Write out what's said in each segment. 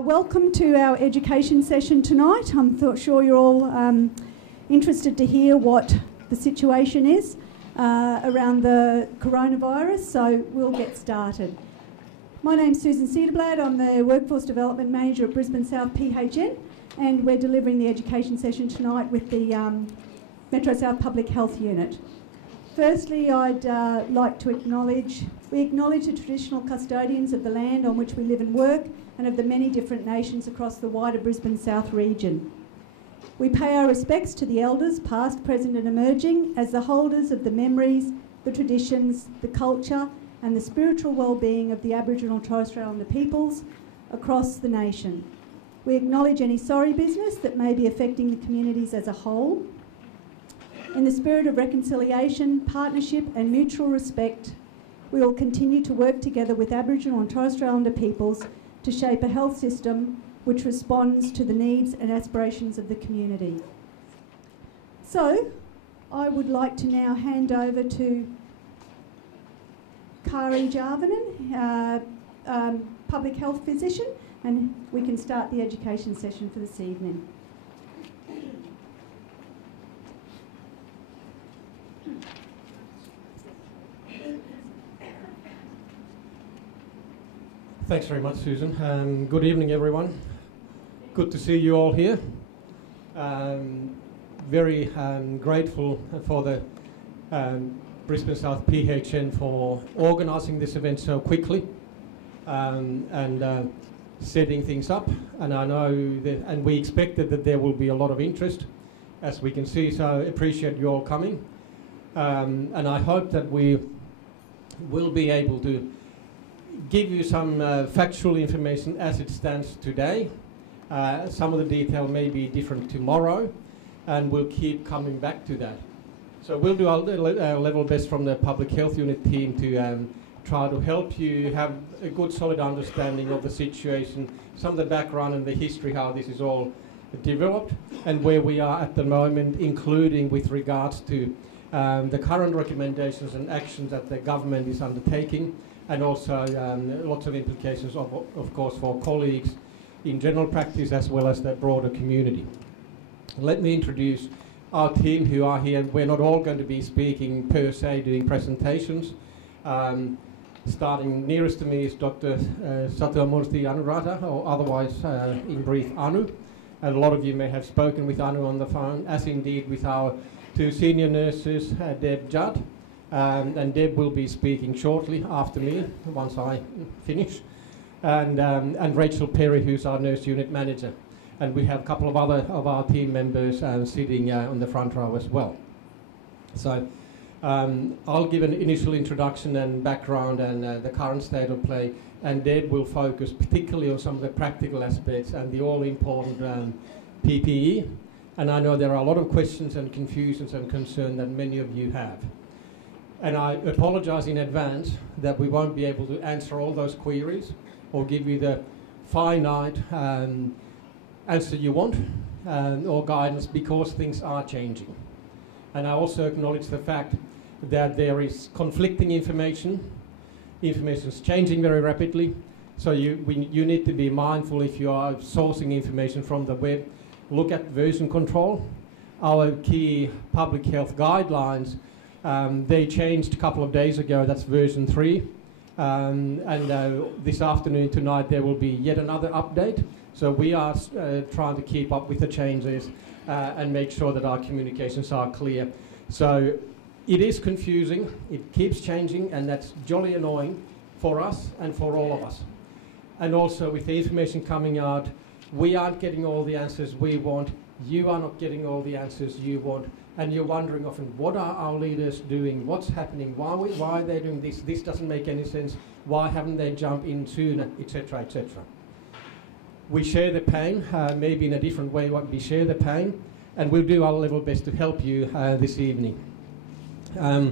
Welcome to our education session tonight. I'm sure you're all interested to hear what the situation is around the coronavirus, so we'll get started. My name's Susan Cederblad. I'm the Workforce Development Manager at Brisbane South PHN, and we're delivering the education session tonight with the Metro South Public Health Unit. Firstly, I'd like to acknowledge the traditional custodians of the land on which we live and work and of the many different nations across the wider Brisbane South region. We pay our respects to the elders, past, present and emerging, as the holders of the memories, the traditions, the culture and the spiritual well-being of the Aboriginal and Torres Strait Islander peoples across the nation. We acknowledge any sorry business that may be affecting the communities as a whole. In the spirit of reconciliation, partnership and mutual respect, we will continue to work together with Aboriginal and Torres Strait Islander peoples to shape a health system which responds to the needs and aspirations of the community. So, I would like to now hand over to Kari Jarvinen, public health physician, and we can start the education session for this evening. Thanks very much, Susan. Good evening, everyone. Good to see you all here. Very grateful for the Brisbane South PHN for organising this event so quickly and setting things up. And I know that, and we expected that there will be a lot of interest, as we can see. So appreciate you all coming, and I hope that we will be able to give you some factual information as it stands today. Some of the detail may be different tomorrow, and we'll keep coming back to that. So we'll do our level best from the Public Health Unit team to try to help you have a good solid understanding of the situation, some of the background and the history, how this is all developed, and where we are at the moment, including with regards to the current recommendations and actions that the government is undertaking, and also lots of implications, of course, for colleagues in general practice as well as the broader community. Let me introduce our team who are here. We're not all going to be speaking per se, doing presentations. Starting nearest to me is Dr. Satyamurthy Anuradha, or otherwise in brief Anu. And a lot of you may have spoken with Anu on the phone, as indeed with our two senior nurses, Deb, Judd. And Deb will be speaking shortly after me, once I finish, and Rachel Perry, who's our nurse unit manager. And we have a couple of other of our team members sitting on the front row as well. So I'll give an initial introduction and background and the current state of play, and Deb will focus particularly on some of the practical aspects and the all-important PPE. And I know there are a lot of questions and confusions and concern that many of you have. And I apologise in advance that we won't be able to answer all those queries or give you the finite answer you want or guidance, because things are changing. And I also acknowledge the fact that there is conflicting information. Information is changing very rapidly, so you need to be mindful if you are sourcing information from the web. Look at version control. Our key public health guidelines, they changed a couple of days ago. That's version 3. And this afternoon, tonight, there will be yet another update. So we are trying to keep up with the changes and make sure that our communications are clear. So it is confusing, it keeps changing, and that's jolly annoying for us and for all of us. And also with the information coming out, we aren't getting all the answers we want, you are not getting all the answers you want, and you're wondering often, what are our leaders doing? What's happening? Why are they doing this? This doesn't make any sense. Why haven't they jumped in sooner, etc., etc. We share the pain, maybe in a different way, but we share the pain, and we'll do our level best to help you this evening. A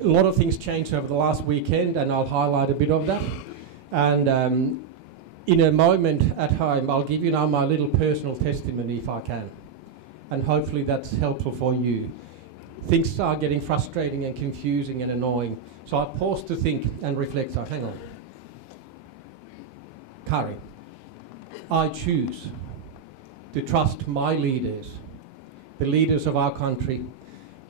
lot of things changed over the last weekend, and I'll highlight a bit of that. And in a moment at home, I'll give you now my little personal testimony, if I can. And hopefully that's helpful for you. Things are getting frustrating and confusing and annoying. So I pause to think and reflect. So hang on. Kari, I choose to trust my leaders, the leaders of our country,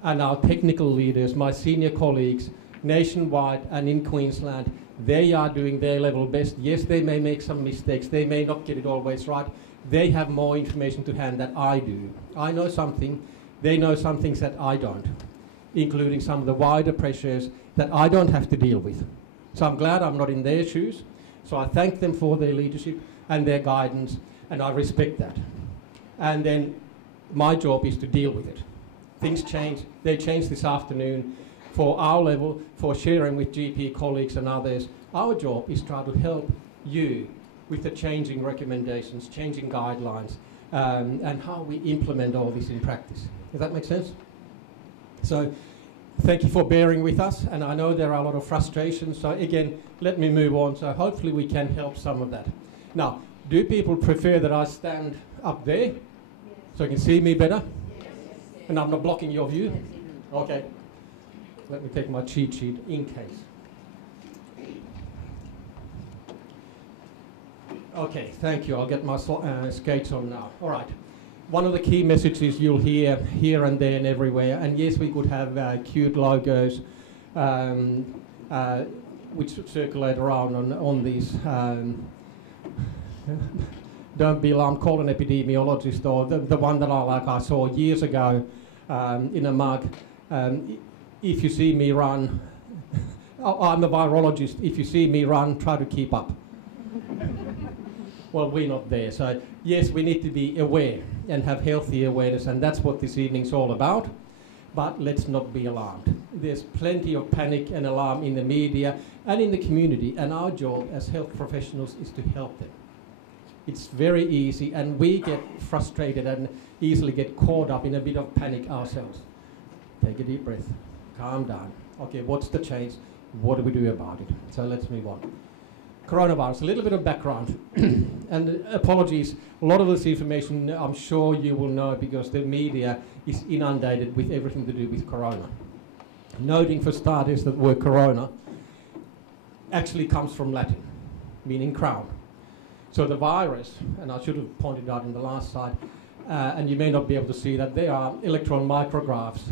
and our technical leaders, my senior colleagues, nationwide and in Queensland. They are doing their level best. Yes, they may make some mistakes. They may not get it always right. They have more information to hand than I do. I know something. They know some things that I don't, including some of the wider pressures that I don't have to deal with. So I'm glad I'm not in their shoes. So I thank them for their leadership and their guidance, and I respect that. And then my job is to deal with it. Things change. They changed this afternoon. For our level, for sharing with GP colleagues and others, our job is try to help you with the changing recommendations, changing guidelines, and how we implement all this in practice. Does that make sense? So thank you for bearing with us, and I know there are a lot of frustrations, so again, let me move on, so hopefully we can help some of that. Now, do people prefer that I stand up there, so you can see me better? Yes. And I'm not blocking your view? Okay. Let me take my cheat sheet in case. Okay, thank you. I'll get my skates on now. All right. One of the key messages you'll hear here and there and everywhere, and yes, we could have cute logos which circulate around on these. Don't be alarmed, call an epidemiologist, or the one that I saw years ago in a mug. If you see me run, I'm a virologist, if you see me run, try to keep up. Well, we're not there. So yes, we need to be aware and have healthy awareness, and that's what this evening's all about. But let's not be alarmed. There's plenty of panic and alarm in the media and in the community, and our job as health professionals is to help them. It's very easy, and we get frustrated and easily get caught up in a bit of panic ourselves. Take a deep breath. Calm down. Okay, what's the change? What do we do about it? So let's move on. Coronavirus, a little bit of background. And apologies, a lot of this information I'm sure you will know because the media is inundated with everything to do with corona. Noting for starters that the word corona actually comes from Latin, meaning crown. So the virus, and I should have pointed out in the last slide, and you may not be able to see that there are electron micrographs,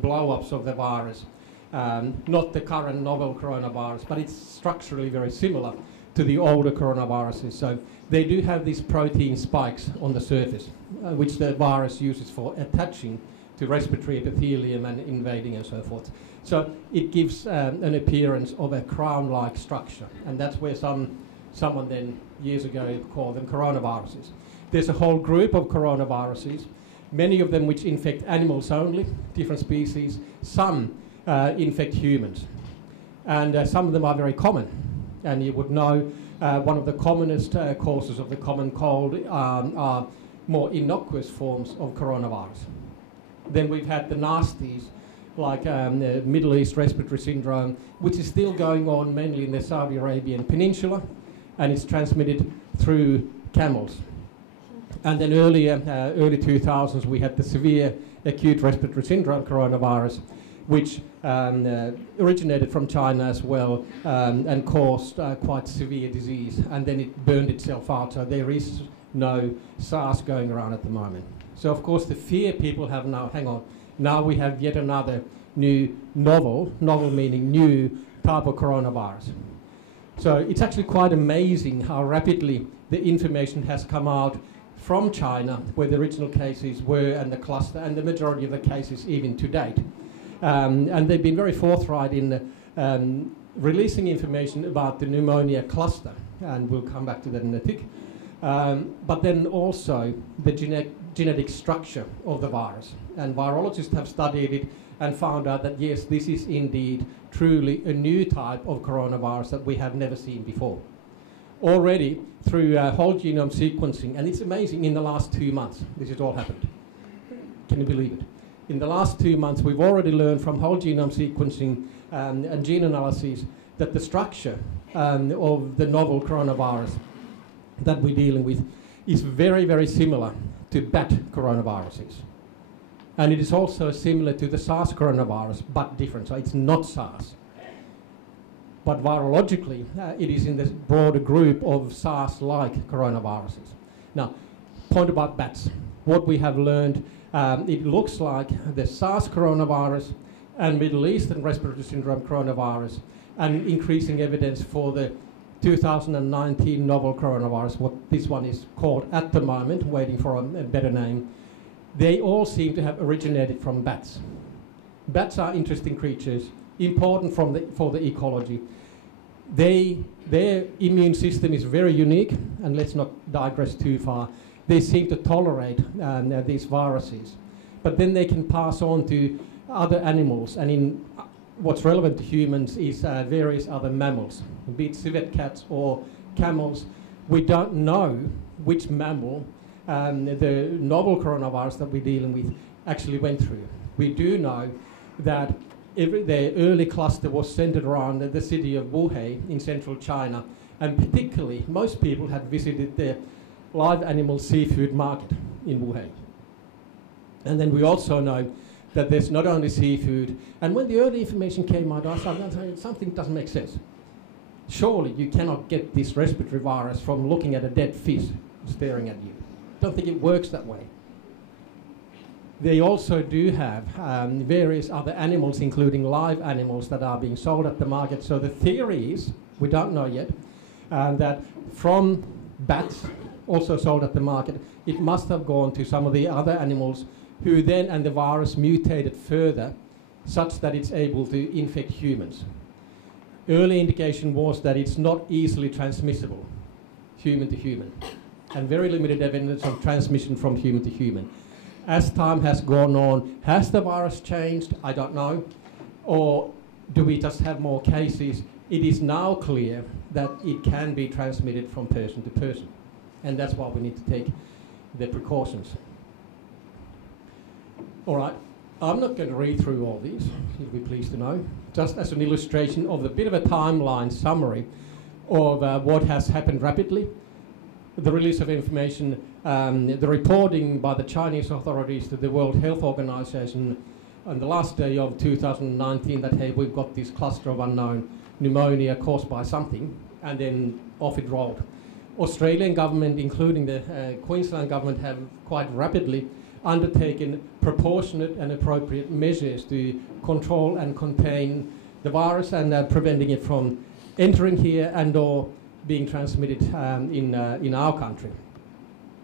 blow-ups of the virus, not the current novel coronavirus, but it's structurally very similar to the older coronaviruses. So they do have these protein spikes on the surface, which the virus uses for attaching to respiratory epithelium and invading and so forth. So it gives an appearance of a crown-like structure, and that's where someone then years ago called them coronaviruses. There's a whole group of coronaviruses, many of them which infect animals only, different species. Some infect humans. And some of them are very common. And you would know one of the commonest causes of the common cold are more innocuous forms of coronavirus. Then we've had the nasties, like the Middle East respiratory syndrome, which is still going on mainly in the Saudi Arabian Peninsula, and it's transmitted through camels. And then early 2000s, we had the severe acute respiratory syndrome coronavirus, which originated from China as well and caused quite severe disease. And then it burned itself out, so there is no SARS going around at the moment. So, of course, the fear people have now, hang on, now we have yet another new novel meaning new type of coronavirus. So it's actually quite amazing how rapidly the information has come out from China, where the original cases were, and the cluster, and the majority of the cases even to date. And they've been very forthright in releasing information about the pneumonia cluster, and we'll come back to that in a tick. But then also the genetic structure of the virus. And virologists have studied it and found out that yes, this is indeed truly a new type of coronavirus that we have never seen before. Already through whole genome sequencing, and it's amazing, in the last 2 months, this has all happened. Can you believe it? In the last 2 months, we've already learned from whole genome sequencing and gene analyses that the structure of the novel coronavirus that we're dealing with is very, very similar to bat coronaviruses. And it is also similar to the SARS coronavirus, but different. So it's not SARS. but virologically, it is in this broader group of SARS-like coronaviruses. Now, point about bats. What we have learned, it looks like the SARS coronavirus and Middle Eastern respiratory syndrome coronavirus, and increasing evidence for the 2019 novel coronavirus, what this one is called at the moment, waiting for a better name. They all seem to have originated from bats. Bats are interesting creatures, important for the ecology. Their immune system is very unique, and let's not digress too far. They seem to tolerate these viruses, but then they can pass on to other animals, and what's relevant to humans is various other mammals, be it civet cats or camels. We don't know which mammal the novel coronavirus that we're dealing with actually went through. We do know that the early cluster was centered around the city of Wuhan in central China, and particularly most people had visited the live animal seafood market in Wuhan. And then we also know that there's not only seafood, and when the early information came out, I thought something doesn't make sense. Surely you cannot get this respiratory virus from looking at a dead fish staring at you. Don't think it works that way. They also do have various other animals, including live animals, that are being sold at the market. So the theory is, we don't know yet, that from bats, also sold at the market, it must have gone to some of the other animals who then, and the virus mutated further, such that it's able to infect humans. Early indication was that it's not easily transmissible, human to human, and very limited evidence of transmission from human to human. As time has gone on, has the virus changed? I don't know. Or do we just have more cases? It is now clear that it can be transmitted from person to person, and that's why we need to take the precautions. All right, I'm not going to read through all these, you'll be pleased to know, just as an illustration of a bit of a timeline summary of what has happened rapidly. The release of information, the reporting by the Chinese authorities to the World Health Organization on the last day of 2019 that, hey, we've got this cluster of unknown pneumonia caused by something, and then off it rolled. Australian government, including the Queensland government, have quite rapidly undertaken proportionate and appropriate measures to control and contain the virus and preventing it from entering here and or being transmitted in our country.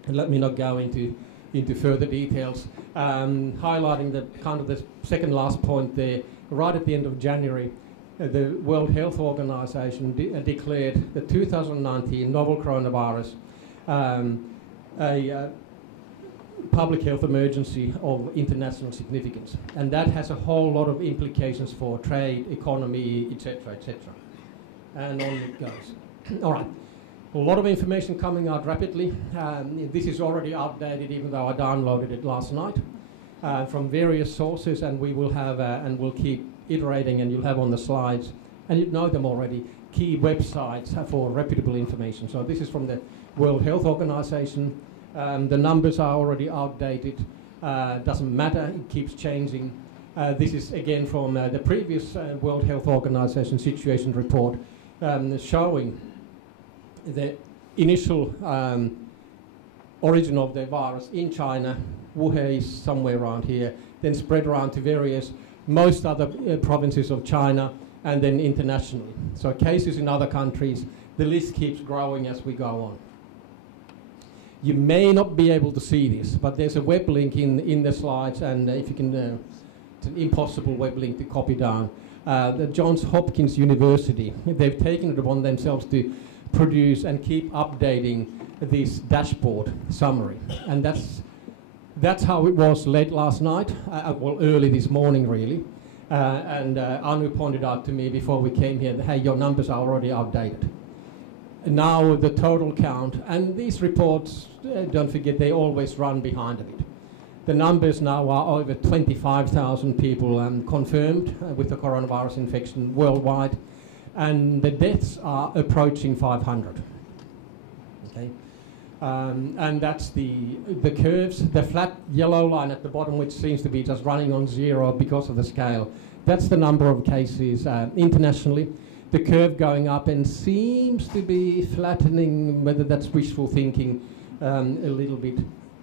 And let me not go into further details. Highlighting the kind of the second last point there, right at the end of January, the World Health Organization declared the 2019 novel coronavirus a public health emergency of international significance. And that has a whole lot of implications for trade, economy, etc., etc. And on it goes. All right. A lot of information coming out rapidly. This is already outdated, even though I downloaded it last night from various sources, and we will have, and we'll keep iterating, and you'll have on the slides, and you know them already, key websites for reputable information. So this is from the World Health Organization. The numbers are already outdated. Doesn't matter, it keeps changing. This is again from the previous World Health Organization situation report showing the initial origin of the virus in China. Wuhan is somewhere around here, then spread around to most other provinces of China, and then internationally. So cases in other countries, the list keeps growing as we go on. You may not be able to see this, but there's a web link in the slides, and if you can, it's an impossible web link to copy down. The Johns Hopkins University, they've taken it upon themselves to produce and keep updating this dashboard summary, and that's how it was late last night, well, early this morning really, and Anu pointed out to me before we came here that, hey, your numbers are already outdated. Now the total count, and these reports, don't forget, they always run behind a bit. The numbers now are over 25,000 people confirmed with the coronavirus infection worldwide, and the deaths are approaching 500. Okay, and that's the curves. The flat yellow line at the bottom, which seems to be just running on zero because of the scale, that's the number of cases internationally. the curve going up and seems to be flattening, whether that's wishful thinking, a little bit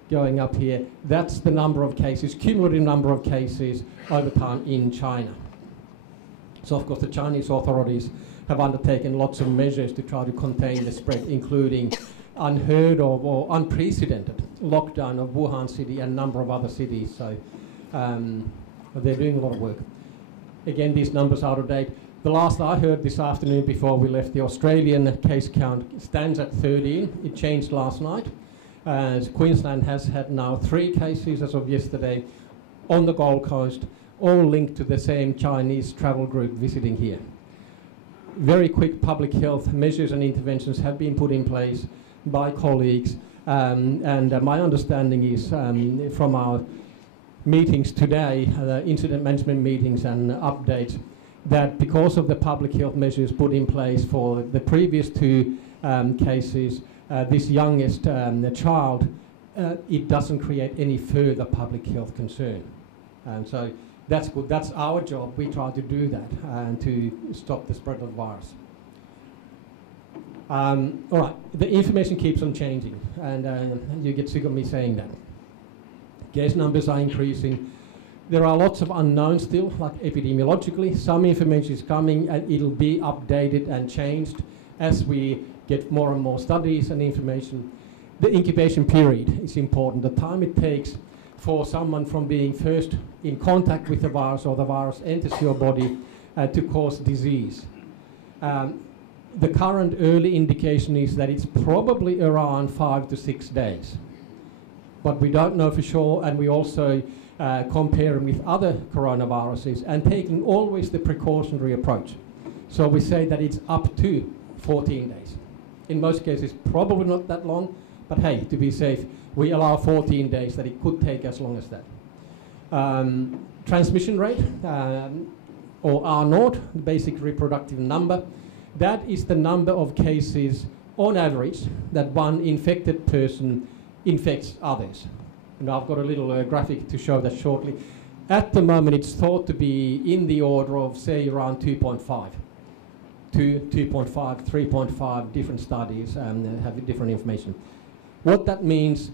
going up here. That's the number of cases, cumulative number of cases over time in China. So of course the Chinese authorities have undertaken lots of measures to try to contain the spread, including unheard of or unprecedented lockdown of Wuhan city and a number of other cities. So they're doing a lot of work. Again, these numbers are out of date. The last I heard this afternoon before we left, the Australian case count stands at 13. It changed last night. Queensland has had now 3 cases as of yesterday on the Gold Coast, all linked to the same Chinese travel group visiting here. Very quick public health measures and interventions have been put in place by colleagues, and my understanding is from our meetings today, incident management meetings and updates, that because of the public health measures put in place for the previous 2 cases, this youngest child, it doesn't create any further public health concern. And so that's good. That's our job. We try to do that and to stop the spread of the virus. All right, the information keeps on changing, and you get sick of me saying that. Case numbers are increasing. There are lots of unknowns still, like epidemiologically. Some information is coming and it'll be updated and changed as we get more and more studies and information. The incubation period is important. The time it takes for someone from being first in contact with the virus or the virus enters your body to cause disease. The current early indication is that it's probably around 5 to 6 days. But we don't know for sure, and we also compare them with other coronaviruses and taking always the precautionary approach. So we say that it's up to 14 days. In most cases, probably not that long, but hey, to be safe, we allow 14 days, that it could take as long as that. Transmission rate, or R0, the basic reproductive number, that is the number of cases on average that one infected person infects others. And I've got a little graphic to show that shortly. At the moment, it's thought to be in the order of, say, around 2.5. 2.5, 3.5, different studies have different information. What that means,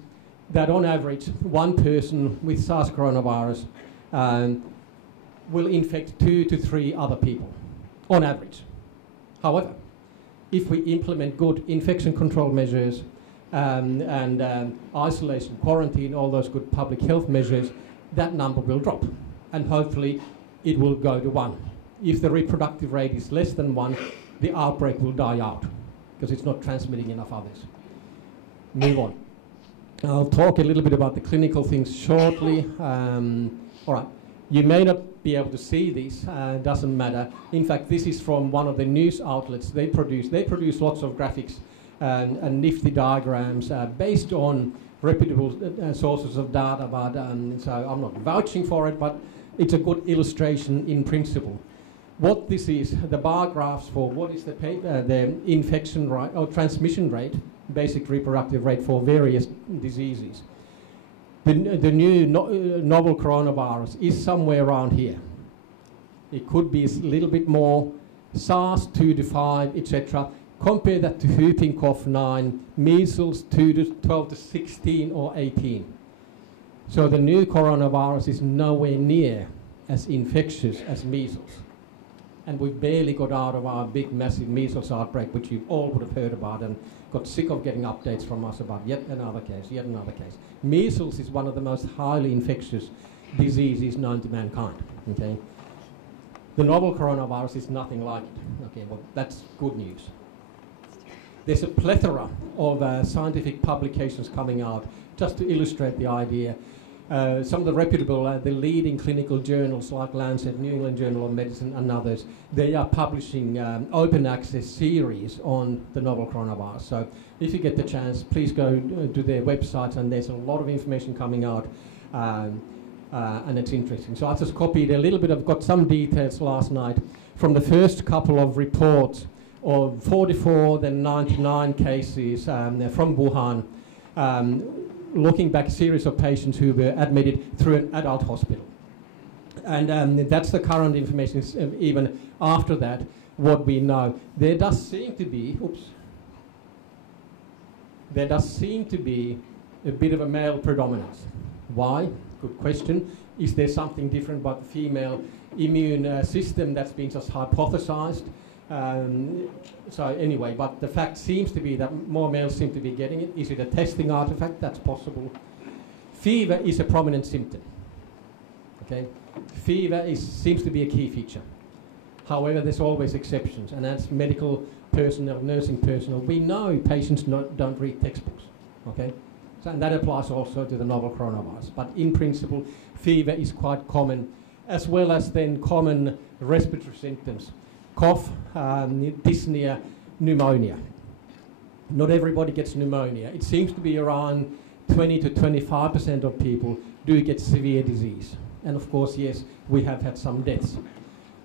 that on average, one person with SARS coronavirus will infect 2 to 3 other people, on average. However, if we implement good infection control measures and isolation, quarantine, all those good public health measures, that number will drop. And hopefully it will go to 1. If the reproductive rate is less than 1, the outbreak will die out because it's not transmitting enough others. Move on. I'll talk a little bit about the clinical things shortly. All right. You may not be able to see this, doesn't matter. In fact, this is from one of the news outlets. They produce lots of graphics and nifty diagrams based on reputable sources of data, but so I'm not vouching for it, but it's a good illustration in principle. What this is, the bar graphs for what is the infection rate or transmission rate, basic reproductive rate for various diseases. The new novel coronavirus is somewhere around here. It could be a little bit more, SARS 2 to 5, etc. Compare that to whooping cough 9, measles 2 to 12 to 16 or 18. So the new coronavirus is nowhere near as infectious as measles. And we barely got out of our big, massive measles outbreak, which you all would have heard about and got sick of getting updates from us about yet another case, yet another case. Measles is one of the most highly infectious diseases known to mankind. Okay? The novel coronavirus is nothing like it. Okay, well, that's good news. There's a plethora of scientific publications coming out just to illustrate the idea. Some of the reputable, the leading clinical journals like Lancet, New England Journal of Medicine and others, they are publishing open access series on the novel coronavirus. So if you get the chance, please go to their websites, and there's a lot of information coming out and it's interesting. So I just copied a little bit, I've got some details last night from the first couple of reports of 44, then 99 cases from Wuhan, looking back a series of patients who were admitted through an adult hospital. And that's the current information. Even after that, what we know. There does seem to be, a bit of a male predominance. Why? Good question. Is there something different about the female immune system that's been just hypothesized? So anyway, but the fact seems to be that more males seem to be getting it. Is it a testing artifact? That's possible. Fever is a prominent symptom. Okay, fever seems to be a key feature. However, there's always exceptions, and as medical personnel, nursing personnel, we know patients don't read textbooks. Okay, so, and that applies also to the novel coronavirus. But in principle, fever is quite common, as well as then common respiratory symptoms: cough, dyspnea, pneumonia. Not everybody gets pneumonia. It seems to be around 20 to 25% of people do get severe disease. And of course, yes, we have had some deaths.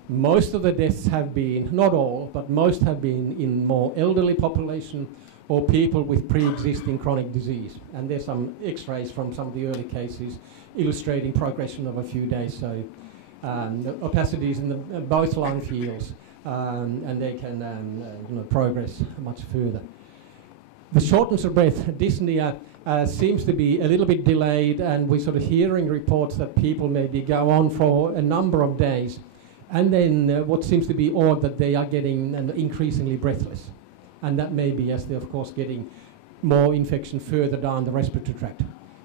Most of the deaths have been, not all, but most have been in more elderly population or people with pre-existing chronic disease. And there's some x-rays from some of the early cases illustrating progression of a few days. So opacities in both lung fields, and they can progress much further. The shortness of breath, dyspnea, seems to be a little bit delayed, and we're sort of hearing reports that people maybe go on for a number of days. And then what seems to be odd, that they are getting increasingly breathless. And that may be as they're, of course, getting more infection further down the respiratory tract.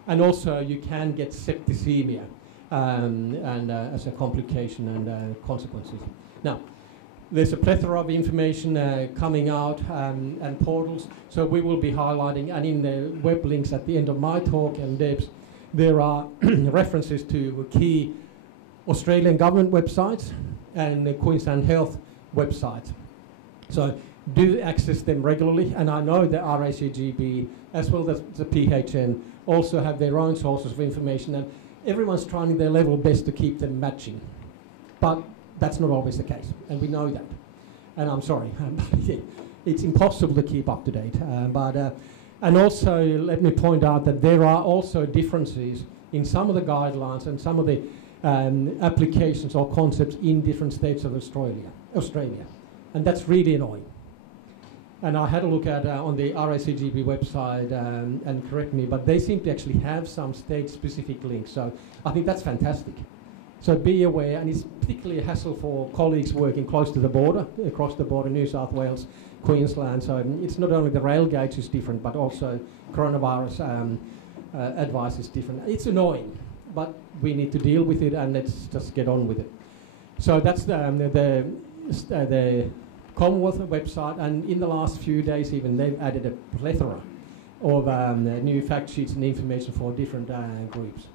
And also you can get septicemia as a complication and consequences. Now, there's a plethora of information coming out and portals, so we will be highlighting, and in the web links at the end of my talk and Deb's, there are references to key Australian government websites and the Queensland Health website. So do access them regularly, and I know the RACGB as well as the PHN also have their own sources of information, and everyone's trying their level best to keep them matching. But that's not always the case, and we know that. And I'm sorry, it's impossible to keep up to date. And also, let me point out that there are also differences in some of the guidelines and some of the applications or concepts in different states of Australia. And that's really annoying. And I had a look at on the RACGB website, and correct me, but they seem to actually have some state-specific links. So I think that's fantastic. So be aware, and it's particularly a hassle for colleagues working close to the border, across the border, New South Wales, Queensland. So it's not only the rail gauge is different, but also coronavirus advice is different. It's annoying, but we need to deal with it, and let's just get on with it. So that's the Commonwealth website, and in the last few days even, they've added a plethora of new fact sheets and information for different groups.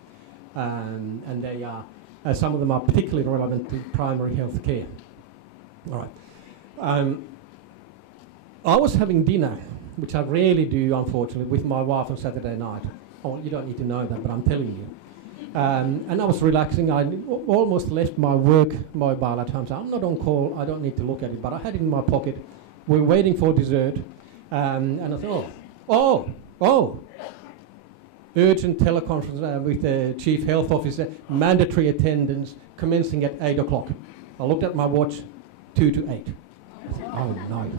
And they are, some of them are particularly relevant to primary health care. All right. I was having dinner, which I rarely do, unfortunately, with my wife on Saturday night. Oh, you don't need to know that, but I'm telling you. And I was relaxing. I almost left my work mobile at home, so I'm not on call. I don't need to look at it, but I had it in my pocket. We were waiting for dessert, and I thought, urgent teleconference with the Chief Health Officer, mandatory attendance, commencing at 8 o'clock. I looked at my watch, 2 to 8. I said, oh no.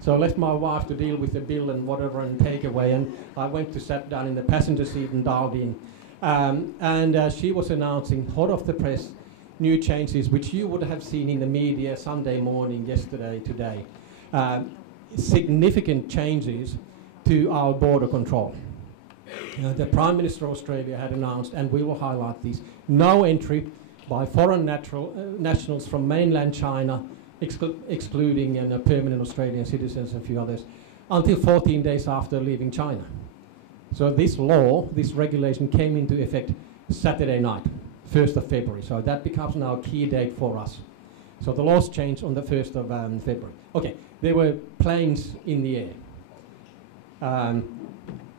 So I left my wife to deal with the bill and whatever and takeaway, and I went to sat down in the passenger seat and dialed in. And she was announcing, hot off the press, new changes, which you would have seen in the media Sunday morning, yesterday, today. Significant changes to our border control. The Prime Minister of Australia had announced, and we will highlight these, no entry by foreign nationals from mainland China, excluding permanent Australian citizens and a few others, until 14 days after leaving China. So this law, this regulation came into effect Saturday night, 1st of February. So that becomes now a key date for us. So the laws changed on the 1st of February. Okay, there were planes in the air.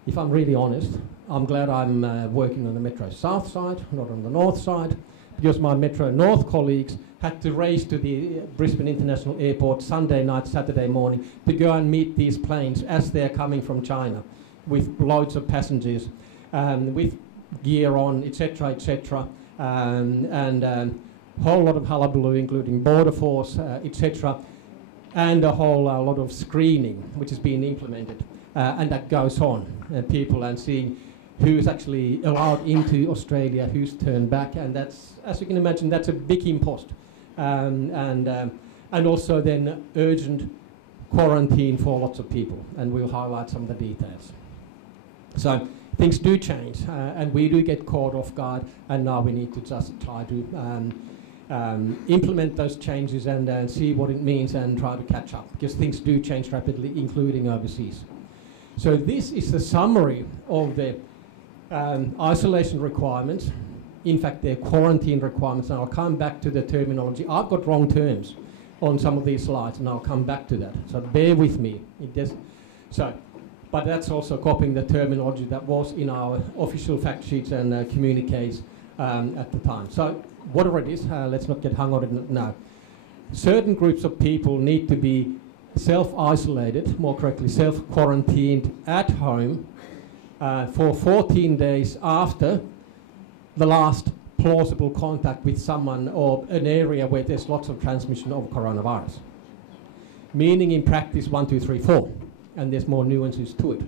If I'm really honest, I'm glad I'm working on the Metro South side, not on the North side, because my Metro North colleagues had to race to the Brisbane International Airport Sunday night, Saturday morning to go and meet these planes as they're coming from China, with loads of passengers, with gear on, etc., and a whole lot of hullabaloo, including border force, etc. and a whole lot of screening which is being implemented, and that goes on, people and seeing who's actually allowed into Australia, who's turned back, and that's, as you can imagine, that's a big impost, and also then urgent quarantine for lots of people, and we'll highlight some of the details. So things do change, and we do get caught off guard, and now we need to just try to implement those changes and see what it means and try to catch up, because things do change rapidly, including overseas. So this is the summary of the isolation requirements. In fact, they're quarantine requirements, and I'll come back to the terminology. I've got wrong terms on some of these slides, and I'll come back to that. So bear with me. But that's also copying the terminology that was in our official fact sheets and communiques at the time. So whatever it is, let's not get hung on it now. Certain groups of people need to be self-isolated, more correctly, self-quarantined at home for 14 days after the last plausible contact with someone or an area where there's lots of transmission of coronavirus. Meaning in practice 1, 2, 3, 4, and there's more nuances to it.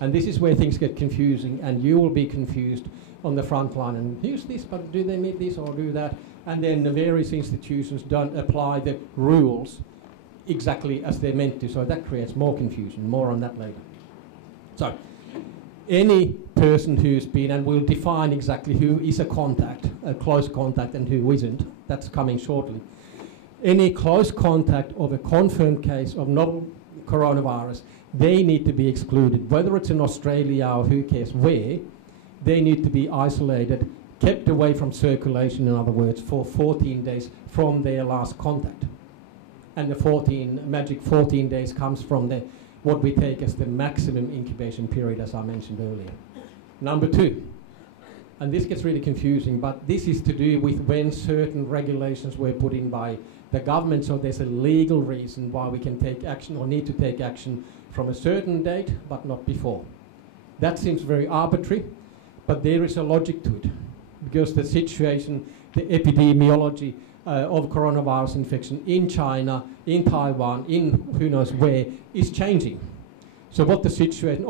And this is where things get confusing, and you will be confused on the front line, and here's this, but do they meet this or do that? And then the various institutions don't apply the rules exactly as they're meant to, so that creates more confusion. More on that later. So, any person who's been, and we'll define exactly who is a contact, a close contact, and who isn't, that's coming shortly. Any close contact of a confirmed case of novel coronavirus, they need to be excluded, whether it's in Australia or who cares where. They need to be isolated, kept away from circulation, in other words, for 14 days from their last contact. And the magic 14 days comes from what we take as the maximum incubation period, as I mentioned earlier. Number 2, and this gets really confusing, but this is to do with when certain regulations were put in by the government, so there's a legal reason why we can take action or need to take action from a certain date, but not before. That seems very arbitrary, but there is a logic to it, because the situation, the epidemiology of coronavirus infection in China, in Taiwan, in who knows where, is changing. So what the situation,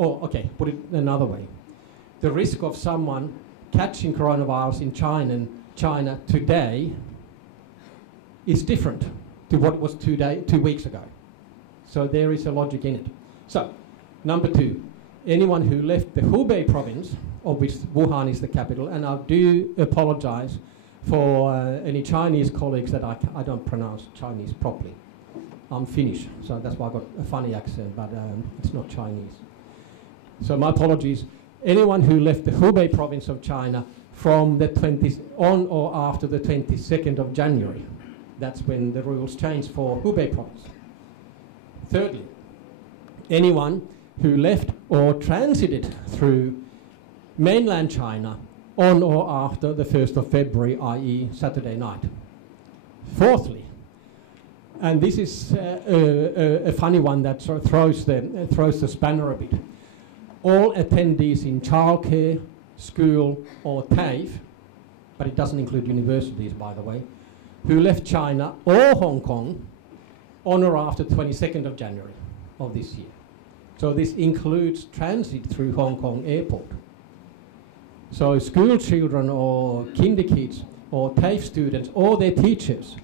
put it another way. The risk of someone catching coronavirus in China today is different to what it was 2 weeks ago. So there is a logic in it. So, number 2, anyone who left the Hubei province, of which Wuhan is the capital, and I do apologize for any Chinese colleagues that I don't pronounce Chinese properly. I'm Finnish, so that's why I got a funny accent, but it's not Chinese. So my apologies. Anyone who left the Hubei province of China from the on or after the 22nd of January, that's when the rules changed for Hubei province. Thirdly, anyone who left or transited through mainland China on or after the 1st of February, i.e. Saturday night. Fourthly, and this is a funny one that sort of throws the spanner a bit, all attendees in childcare, school or TAFE, but it doesn't include universities, by the way, who left China or Hong Kong on or after 22nd of January of this year. So this includes transit through Hong Kong airport. So school children or kinder kids or TAFE students or their teachers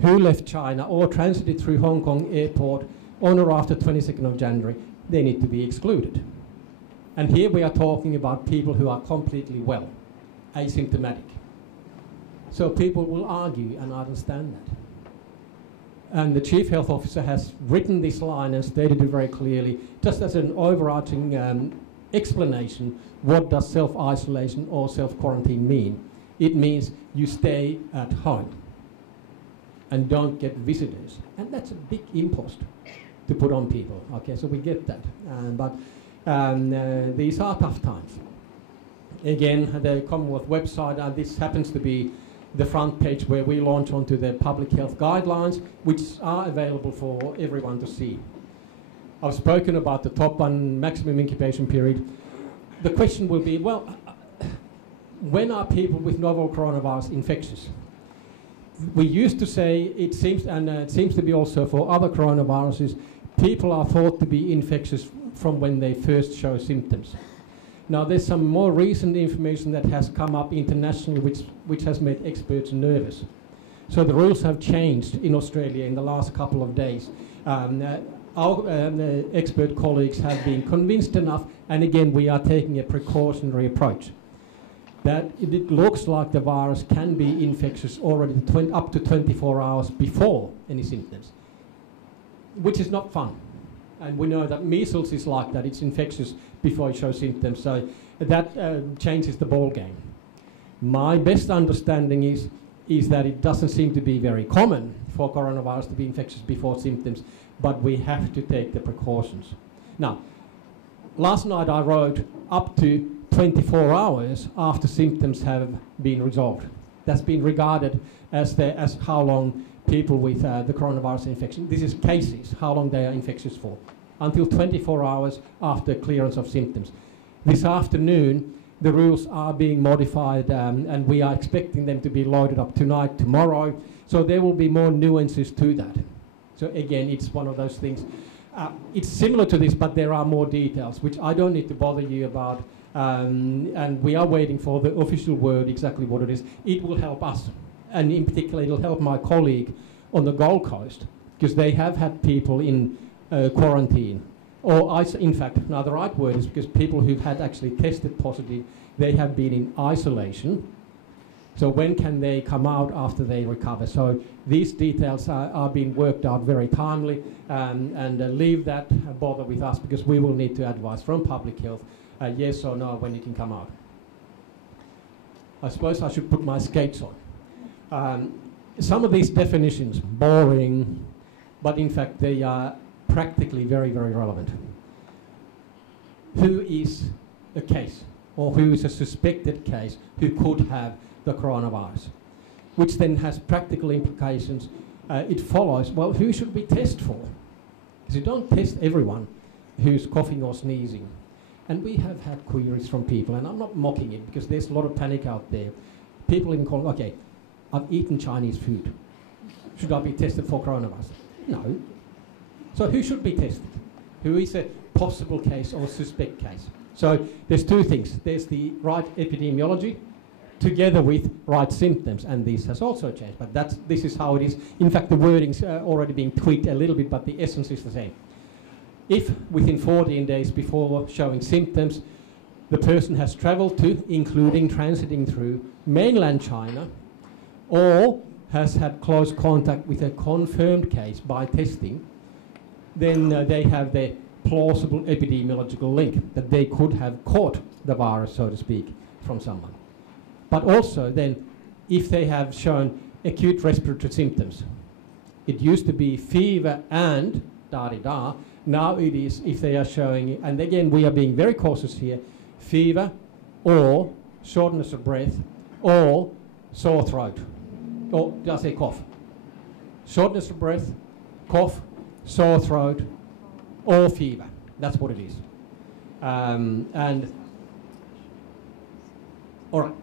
who left China or transited through Hong Kong airport on or after 22nd of January, they need to be excluded. And here we are talking about people who are completely well, asymptomatic. So people will argue, and I understand that. And the Chief Health Officer has written this line and stated it very clearly, just as an overarching explanation, what does self-isolation or self-quarantine mean? It means you stay at home and don't get visitors. And that's a big impost to put on people. Okay, so we get that. But these are tough times. Again, the Commonwealth website, this happens to be the front page where we launch onto the public health guidelines, which are available for everyone to see. I've spoken about the top one, maximum incubation period. The question will be, well, when are people with novel coronavirus infectious? We used to say, it seems, and it seems to be also for other coronaviruses, people are thought to be infectious from when they first show symptoms. Now, there's some more recent information that has come up internationally which has made experts nervous. So the rules have changed in Australia in the last couple of days. Our expert colleagues have been convinced enough, and again, we are taking a precautionary approach, that it looks like the virus can be infectious already up to 24 hours before any symptoms, which is not fun. And we know that measles is like that, it's infectious before it shows symptoms, so that changes the ball game. My best understanding is that it doesn't seem to be very common for coronavirus to be infectious before symptoms, but we have to take the precautions. Now, last night I wrote up to 24 hours after symptoms have been resolved. That's been regarded as how long people with the coronavirus infection, this is cases, how long they are infectious for, until 24 hours after clearance of symptoms. This afternoon, the rules are being modified and we are expecting them to be loaded up tonight, tomorrow, so there will be more nuances to that. So again, it's one of those things. It's similar to this, but there are more details, which I don't need to bother you about. And we are waiting for the official word, exactly what it is. It will help us, and in particular, it'll help my colleague on the Gold Coast, because they have had people in quarantine. Or, in fact, now the right word is because people who've had actually tested positive, they have been in isolation. So when can they come out after they recover? So these details are being worked out very timely, and leave that bother with us, because we will need to advise from public health, yes or no, when you can come out. I suppose I should put my skates on. Some of these definitions, boring, but in fact they are practically very, very relevant. Who is a case, or who is a suspected case who could have the coronavirus, which then has practical implications. It follows, well, who should we test for? Because you don't test everyone who's coughing or sneezing. And we have had queries from people, and I'm not mocking it, because there's a lot of panic out there. People even call, okay, I've eaten Chinese food. Should I be tested for coronavirus? No. So who should be tested? Who is a possible case or suspect case? So there's two things. There's the right epidemiology together with right symptoms, and this has also changed, but this is how it is. In fact, the wording's already being tweaked a little bit, but the essence is the same. If within 14 days before showing symptoms, the person has travelled to, including transiting through mainland China, or has had close contact with a confirmed case by testing, then they have the plausible epidemiological link that they could have caught the virus, so to speak, from someone. But also then, if they have shown acute respiratory symptoms, it used to be fever and da-di-da, now it is if they are showing, and again we are being very cautious here, fever or shortness of breath or sore throat, or did I say cough? Shortness of breath, cough, sore throat, or fever. That's what it is. And all right,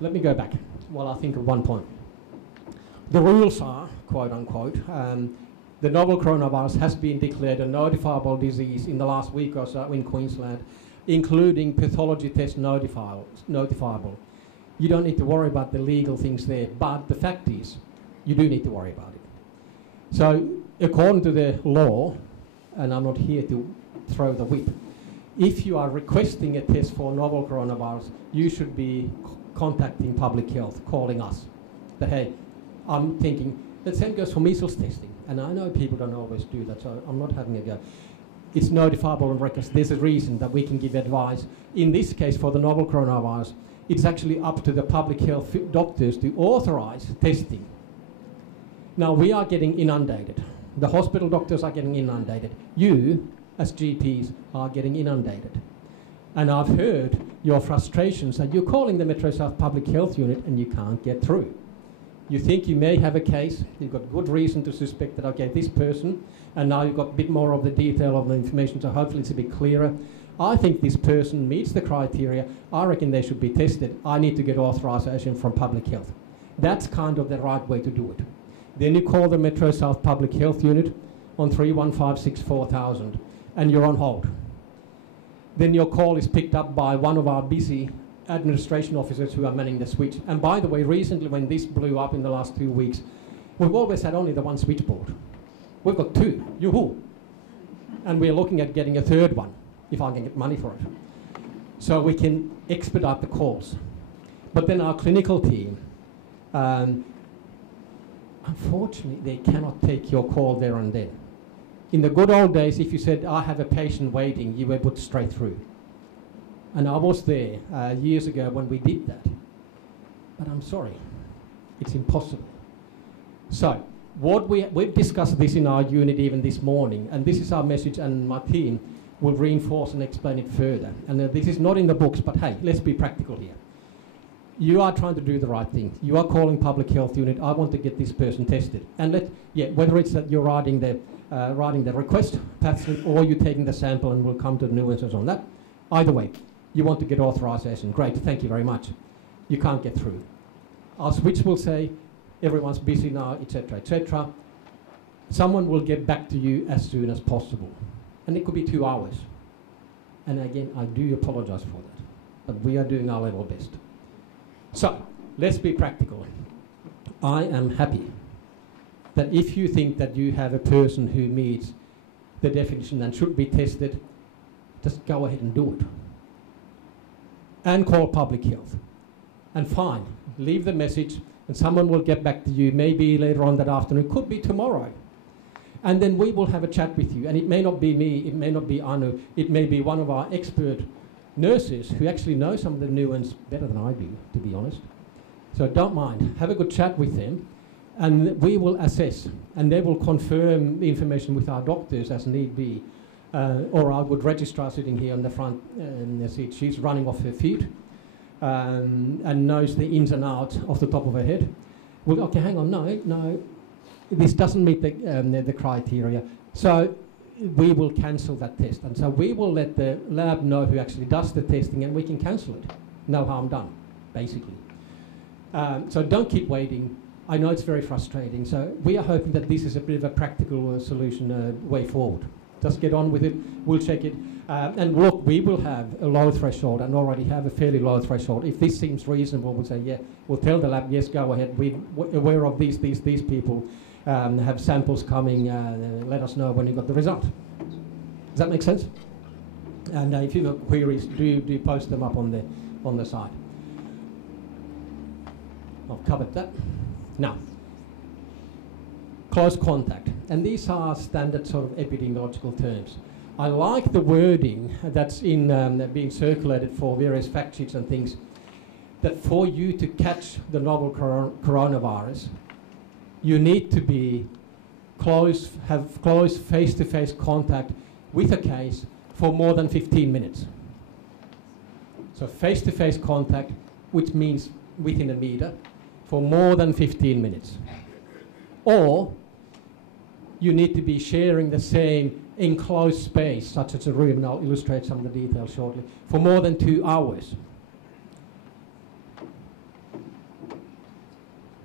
let me go back while I think of one point. The rules are, quote unquote, the novel coronavirus has been declared a notifiable disease in the last week or so in Queensland, including pathology test notifiable. You don't need to worry about the legal things there, but the fact is, you do need to worry about it. So, according to the law, and I'm not here to throw the whip, if you are requesting a test for novel coronavirus, you should be contacting public health, calling us. That, hey, I'm thinking, the same goes for measles testing. And I know people don't always do that, so I'm not having a go. It's notifiable on records. There's a reason that we can give advice. In this case, for the novel coronavirus, it's actually up to the public health doctors to authorize testing. Now, we are getting inundated. The hospital doctors are getting inundated. You, as GPs, are getting inundated. And I've heard your frustrations that you're calling the Metro South Public Health Unit and you can't get through. You think you may have a case, you've got good reason to suspect that, okay, this person, and now you've got a bit more of the detail of the information, so hopefully it's a bit clearer. I think this person meets the criteria. I reckon they should be tested. I need to get authorization from public health. That's kind of the right way to do it. Then you call the Metro South Public Health Unit on 31564,000 and you're on hold. Then your call is picked up by one of our busy administration officers who are manning the switch. And by the way, recently when this blew up in the last 2 weeks, we've always had only the one switchboard. We've got two, yoo-hoo. And we're looking at getting a third one, if I can get money for it. So we can expedite the calls. But then our clinical team, unfortunately, they cannot take your call there and then. In the good old days, if you said, I have a patient waiting, you were put straight through. And I was there years ago when we did that. But I'm sorry, it's impossible. So, we've discussed this in our unit even this morning, and this is our message, and my team will reinforce and explain it further. And this is not in the books, but hey, let's be practical here. You are trying to do the right thing. You are calling public health unit, I want to get this person tested. And whether it's that you're writing the request, perhaps, or you're taking the sample, and we'll come to the nuances on that. Either way, you want to get authorization. Great, thank you very much. You can't get through. Our switch will say, everyone's busy now, etc., etc. Someone will get back to you as soon as possible. And it could be 2 hours. And again, I do apologize for that. But we are doing our level best. So, let's be practical. I am happy that if you think that you have a person who meets the definition and should be tested, just go ahead and do it. And call public health. And fine, leave the message, and someone will get back to you maybe later on that afternoon, could be tomorrow. And then we will have a chat with you. And it may not be me, it may not be Anu, it may be one of our expert nurses who actually know some of the nuance better than I do, to be honest. So don't mind, have a good chat with them, and we will assess, and they will confirm the information with our doctors as need be, or our good registrar sitting here on the front seat. She's running off her feet and knows the ins and outs off the top of her head. Well, okay, hang on, no, this doesn't meet the criteria. So we will cancel that test. And so we will let the lab know who actually does the testing, and we can cancel it. No harm done, basically. So don't keep waiting. I know it's very frustrating. So we are hoping that this is a bit of a practical solution way forward. Just get on with it. We'll check it. And look, we will have a low threshold and already have a fairly low threshold. If this seems reasonable, we'll say, yeah, we'll tell the lab, yes, go ahead. We're aware of these people. Have samples coming, let us know when you got the result. Does that make sense? And if you've got queries, do post them up on the site. I've covered that. Now, close contact. And these are standard sort of epidemiological terms. I like the wording that's in being circulated for various fact sheets and things, that for you to catch the novel coronavirus, you need to be have close face-to-face contact with a case for more than 15 minutes. So face-to-face contact, which means within a meter, for more than 15 minutes. Or you need to be sharing the same enclosed space, such as a room, and I'll illustrate some of the details shortly, for more than 2 hours.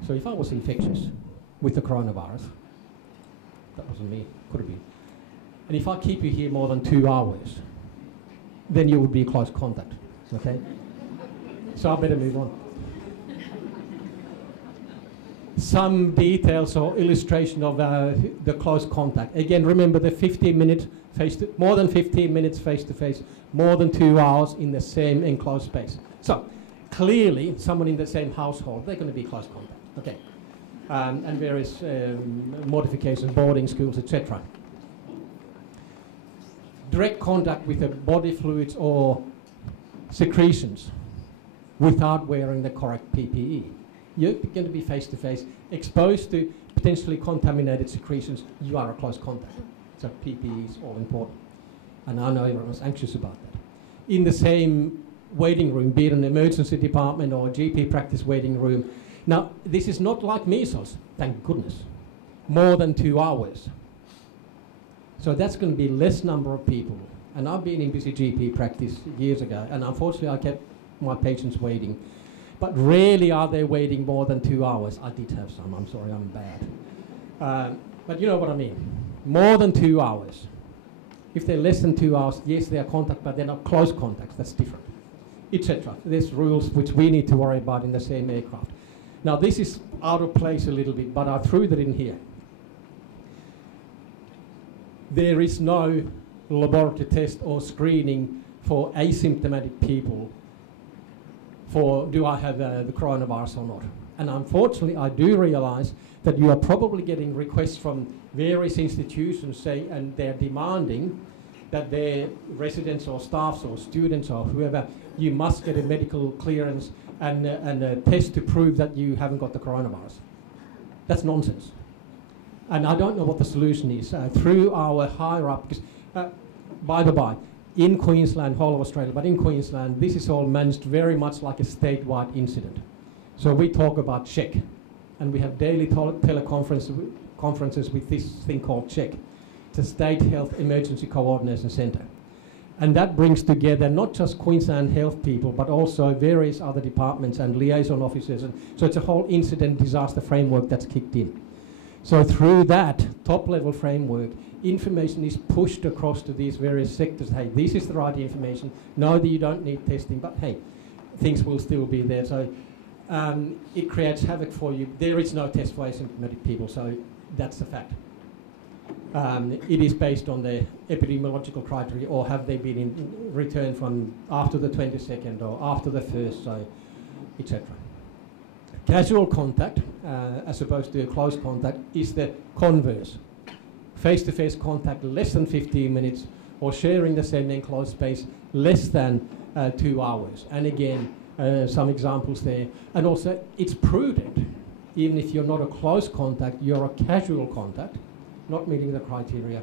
So if I was infectious with the coronavirus, that wasn't me, could have been, and if I keep you here more than 2 hours, then you would be close contact, okay? So I better move on. Some details or illustration of the close contact. Again, remember the 15-minute more than 15 minutes face-to-face, more than 2 hours in the same enclosed space. So clearly, someone in the same household, they're going to be close contact, okay? And various modifications, boarding schools, etc. Direct contact with the body fluids or secretions without wearing the correct PPE. You're going to be face-to-face, exposed to potentially contaminated secretions. You are a close contact. So PPE is all important. And I know everyone's anxious about that. In the same waiting room, be it an emergency department or a GP practice waiting room. Now, this is not like measles, thank goodness. More than 2 hours. So that's going to be less number of people. And I've been in busy GP practice years ago, and unfortunately I kept my patients waiting. But rarely are they waiting more than 2 hours. I did have some, I'm sorry, I'm bad. But you know what I mean. More than 2 hours. If they're less than 2 hours, yes, they are contact, but they're not close contacts, that's different, etc. There's rules which we need to worry about in the same aircraft. Now this is out of place a little bit, but I threw that in here. There is no laboratory test or screening for asymptomatic people for do I have the coronavirus or not. And unfortunately, I do realize that you are probably getting requests from various institutions, say, and they're demanding that their residents or staffs or students or whoever, you must get a medical clearance and a test to prove that you haven't got the coronavirus. That's nonsense. And I don't know what the solution is. Through our higher up, because, by the by, in Queensland, whole of Australia, but in Queensland, this is all managed very much like a statewide incident. So we talk about check, and we have daily teleconferences with this thing called check. It's a State Health Emergency Coordination Centre. And that brings together not just Queensland health people, but also various other departments and liaison officers. And so it's a whole incident disaster framework that's kicked in. So through that top-level framework, information is pushed across to these various sectors. Hey, this is the right information. No, that you don't need testing, but hey, things will still be there. So it creates havoc for you. There is no test for asymptomatic people, so that's the fact. It is based on the epidemiological criteria, or have they been in returned from after the 22nd or after the 1st, so etc. Casual contact, as opposed to close contact, is the converse. Face-to-face contact less than 15 minutes, or sharing the same enclosed space less than 2 hours. And again, some examples there. And also, it's prudent, even if you're not a close contact, you're a casual contact, not meeting the criteria.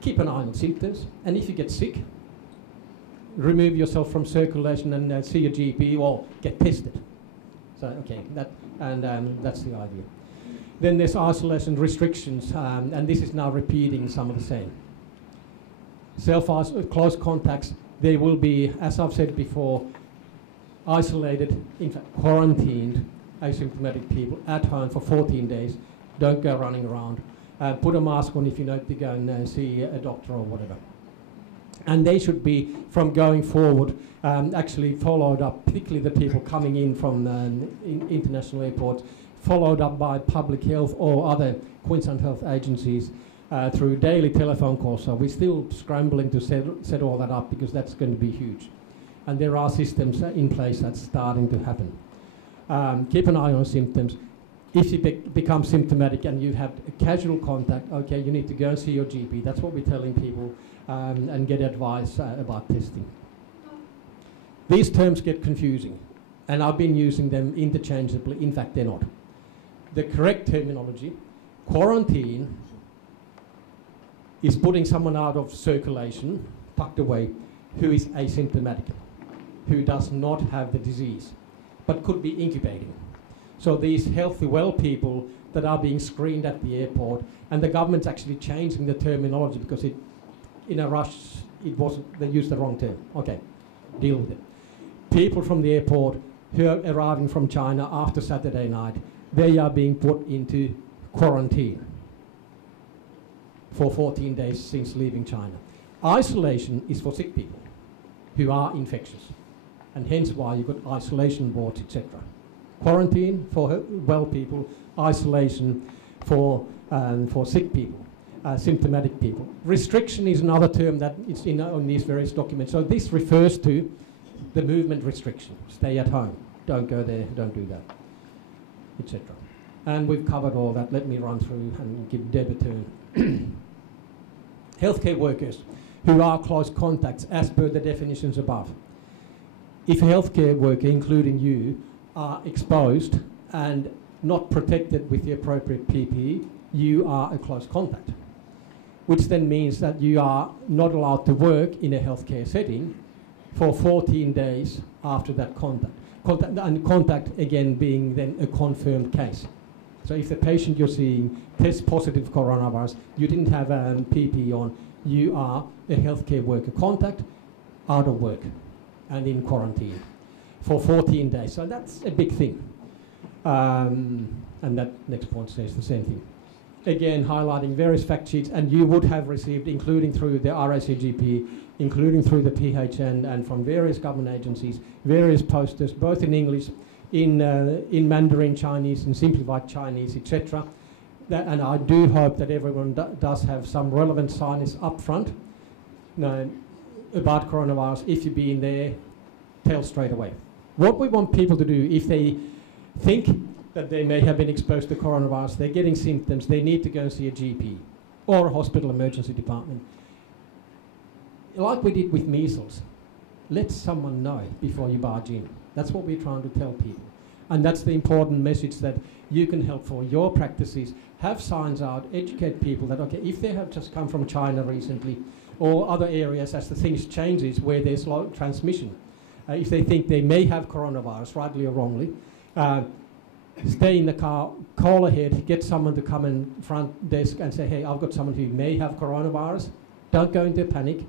Keep an eye on symptoms, and if you get sick, remove yourself from circulation and see a GP or get tested. So, okay, that's the idea. Then there's isolation restrictions, and this is now repeating some of the same. Close contacts, they will be, as I've said before, isolated, in fact, quarantined asymptomatic people at home for 14 days. Don't go running around. Put a mask on if you need to go and see a doctor or whatever. And they should be, from going forward, actually followed up, particularly the people coming in from international airports, followed up by public health or other Queensland health agencies through daily telephone calls. So we're still scrambling to set all that up, because that's going to be huge. And there are systems in place that's starting to happen. Keep an eye on symptoms. If you become symptomatic and you have a casual contact, okay, you need to go and see your GP. That's what we're telling people, and get advice about testing. These terms get confusing, and I've been using them interchangeably. In fact, they're not. The correct terminology, quarantine, is putting someone out of circulation, tucked away, who is asymptomatic, who does not have the disease, but could be incubating. So these healthy, well people that are being screened at the airport, and the government's actually changing the terminology because in a rush, they used the wrong term. Okay, deal with it. People from the airport who are arriving from China after Saturday night, they are being put into quarantine for 14 days since leaving China. Isolation is for sick people who are infectious, and hence why you've got isolation wards, etc. Quarantine for well people, isolation for sick people, symptomatic people. Restriction is another term that is on these various documents. So this refers to the movement restriction. Stay at home, don't go there, don't do that, etc. And we've covered all that. Let me run through and give Deb a turn. Healthcare workers who are close contacts as per the definitions above. If a healthcare worker, including you, are exposed and not protected with the appropriate PPE, you are a close contact, which then means that you are not allowed to work in a healthcare setting for 14 days after that contact. Contact again being then a confirmed case. So if the patient you're seeing tests positive for coronavirus, you didn't have PPE on, you are a healthcare worker contact, out of work and in quarantine. for 14 days. So that's a big thing. And that next point says the same thing. Again, highlighting various fact sheets, and you would have received, including through the RACGP, including through the PHN, and from various government agencies, various posters, both in English, in Mandarin Chinese, and simplified Chinese, etc. And I do hope that everyone does have some relevant signage up front about coronavirus. If you've been there, tell straight away. What we want people to do, if they think that they may have been exposed to coronavirus, they're getting symptoms, they need to go and see a GP or a hospital emergency department. Like we did with measles, let someone know before you barge in. That's what we're trying to tell people. And that's the important message that you can help for your practices. Have signs out, educate people that, okay, if they have just come from China recently or other areas as the things changes where there's low transmission, if they think they may have coronavirus, rightly or wrongly, stay in the car, call ahead, get someone to come in front desk and say, hey, I've got someone who may have coronavirus. Don't go into panic.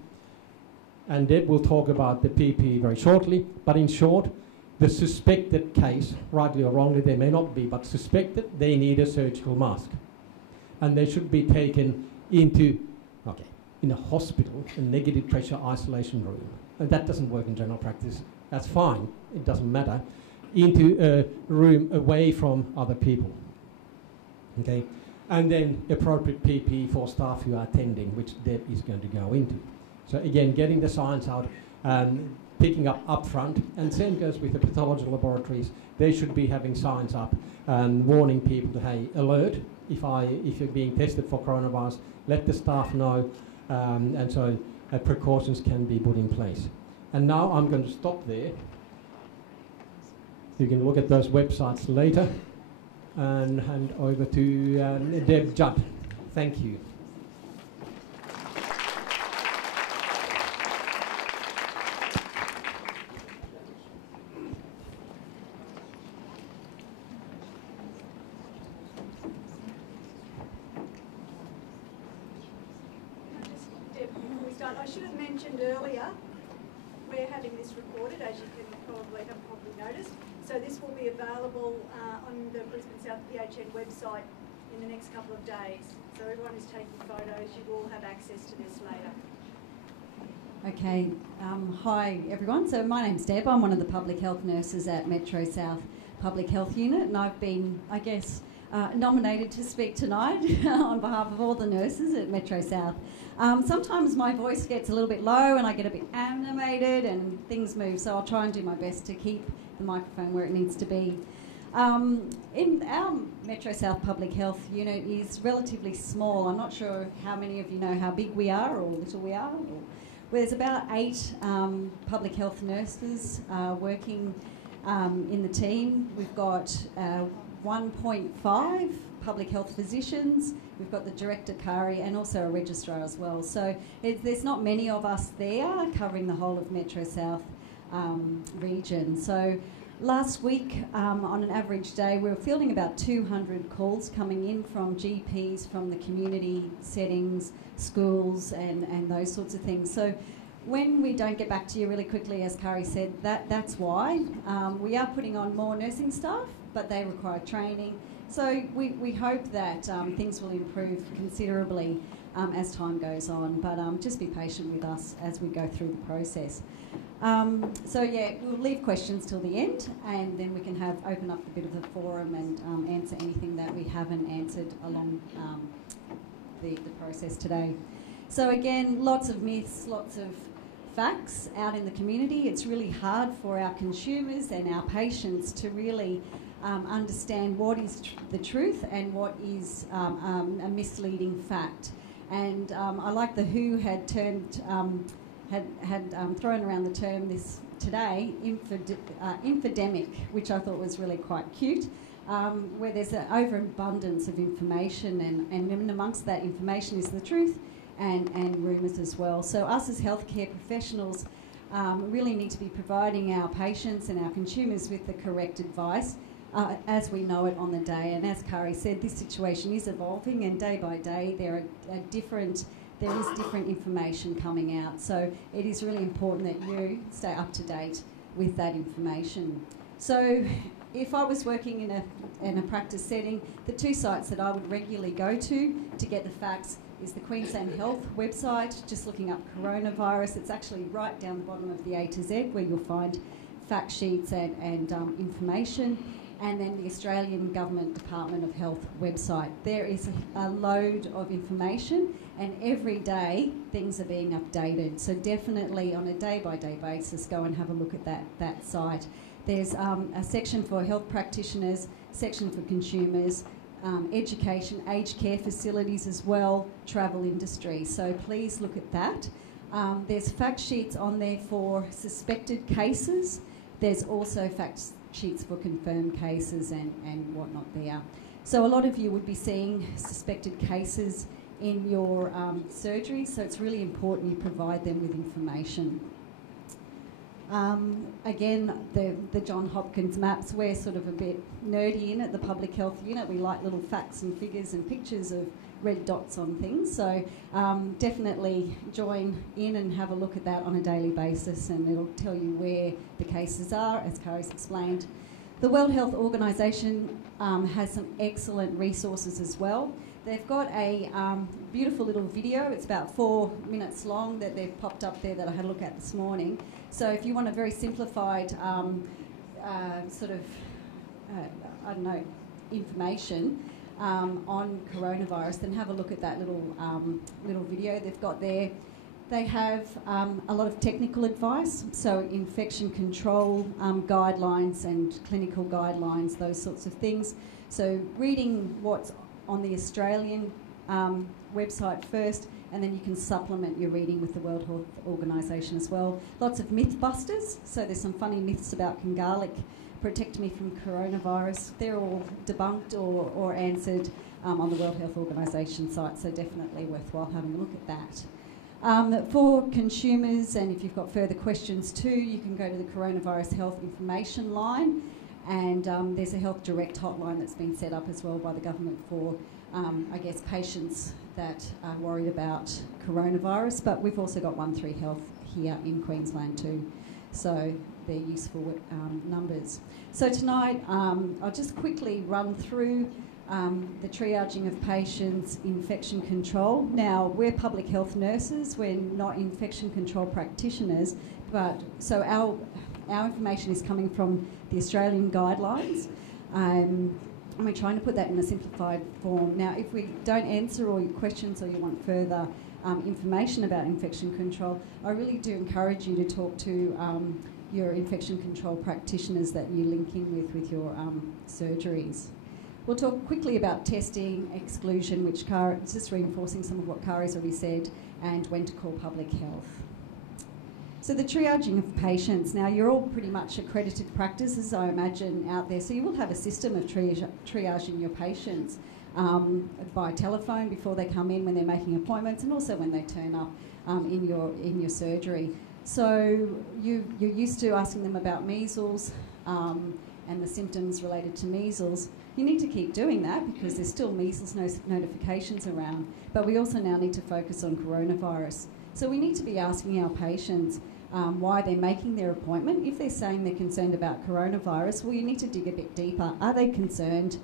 And Deb will talk about the PPE very shortly. But in short, the suspected case, rightly or wrongly, they may not be, but suspected, they need a surgical mask. And they should be taken into, in a hospital, a negative pressure isolation room. And that doesn't work in general practice. That's fine. It doesn't matter. Into a room away from other people. Okay? And then appropriate PPE for staff who are attending, which Deb is going to go into. So again, getting the science out, picking up front, and same goes with the pathology laboratories. They should be having signs up and warning people to, hey, alert, if you're being tested for coronavirus, let the staff know, and so precautions can be put in place. And now I'm going to stop there. You can look at those websites later and hand over to Deb Judd. Thank you. Deb, before we start, I should have mentioned earlier, we're having this recorded, as you can probably noticed. So this will be available on the Brisbane South PHN website in the next couple of days. So everyone who's taking photos, you will have access to this later. Okay, hi everyone. So my name's Deb. I'm one of the public health nurses at Metro South Public Health Unit, and I've been, I guess, nominated to speak tonight on behalf of all the nurses at Metro South. Sometimes my voice gets a little bit low and I get a bit animated and things move, so I'll try and do my best to keep the microphone where it needs to be. In our Metro South Public Health Unit is relatively small. I'm not sure how many of you know how big we are or little we are. There's about 8 public health nurses working in the team. We've got 1.5 public health physicians. We've got the director, Kari, and also a registrar as well. So there's not many of us there covering the whole of Metro South region. So last week, on an average day, we were fielding about 200 calls coming in from GPs, from the community settings, schools, and those sorts of things. So when we don't get back to you really quickly, as Kari said, that's why. We are putting on more nursing staff, but they require training. So we hope that things will improve considerably as time goes on, but just be patient with us as we go through the process. So yeah, we'll leave questions till the end, and then we can open up a bit of the forum and answer anything that we haven't answered along the process today. So again, lots of myths, lots of facts out in the community. It's really hard for our consumers and our patients to really understand what is the truth and what is a misleading fact. And I like the WHO had turned had thrown around the term this today, infodemic, which I thought was really quite cute, where there's an overabundance of information, and amongst that information is the truth and rumours as well. So us as healthcare professionals really need to be providing our patients and our consumers with the correct advice as we know it on the day. And as Kari said, this situation is evolving, and day by day there is different information coming out. So it is really important that you stay up to date with that information. So if I was working in a practice setting, the two sites that I would regularly go to get the facts is the Queensland Health website, just looking up coronavirus. It's actually right down the bottom of the A to Z where you'll find fact sheets and information. And then the Australian Government Department of Health website. There is a load of information, and every day things are being updated. So definitely on a day-by-day basis, go and have a look at that site. There's a section for health practitioners, section for consumers, education, aged care facilities as well, travel industry. So please look at that. There's fact sheets on there for suspected cases. There's also fact sheets for confirmed cases and whatnot there. So a lot of you would be seeing suspected cases in your surgery, so it's really important you provide them with information. Again, the Johns Hopkins maps, we're sort of a bit nerdy in at the Public Health Unit. We like little facts and figures and pictures of red dots on things, so definitely join in and have a look at that on a daily basis, and it'll tell you where the cases are, as Kari's explained. The World Health Organization has some excellent resources as well. They've got a beautiful little video, it's about 4 minutes long, that they've popped up there that I had a look at this morning. So if you want a very simplified information on coronavirus, then have a look at that little video they've got there. They have a lot of technical advice, so infection control guidelines and clinical guidelines, those sorts of things. So reading what's on the Australian website first, and then you can supplement your reading with the World Health Organization as well. Lots of myth busters, so there's some funny myths about garlic protect me from coronavirus. They're all debunked or answered on the World Health Organization site, so definitely worthwhile having a look at that. For consumers, and if you've got further questions too, you can go to the Coronavirus Health Information Line, and there's a Health Direct hotline that's been set up as well by the government for, I guess, patients that are worried about coronavirus, but we've also got 13 Health here in Queensland too, so they're useful numbers. So tonight, I'll just quickly run through the triaging of patients, infection control. Now, we're public health nurses, we're not infection control practitioners, but so our information is coming from the Australian guidelines, and we're trying to put that in a simplified form. Now, if we don't answer all your questions or you want further information about infection control, I really do encourage you to talk to your infection control practitioners that you link in with your surgeries. We'll talk quickly about testing, exclusion, which is just reinforcing some of what Kari's already said, and when to call public health. So the triaging of patients. Now, you're all pretty much accredited practices, I imagine, out there, so you will have a system of triaging your patients by telephone before they come in, when they're making appointments, and also when they turn up in your surgery. So you're used to asking them about measles and the symptoms related to measles. You need to keep doing that because there's still measles notifications around, but we also now need to focus on coronavirus. So we need to be asking our patients why they're making their appointment. If they're saying they're concerned about coronavirus, well, you need to dig a bit deeper. Are they concerned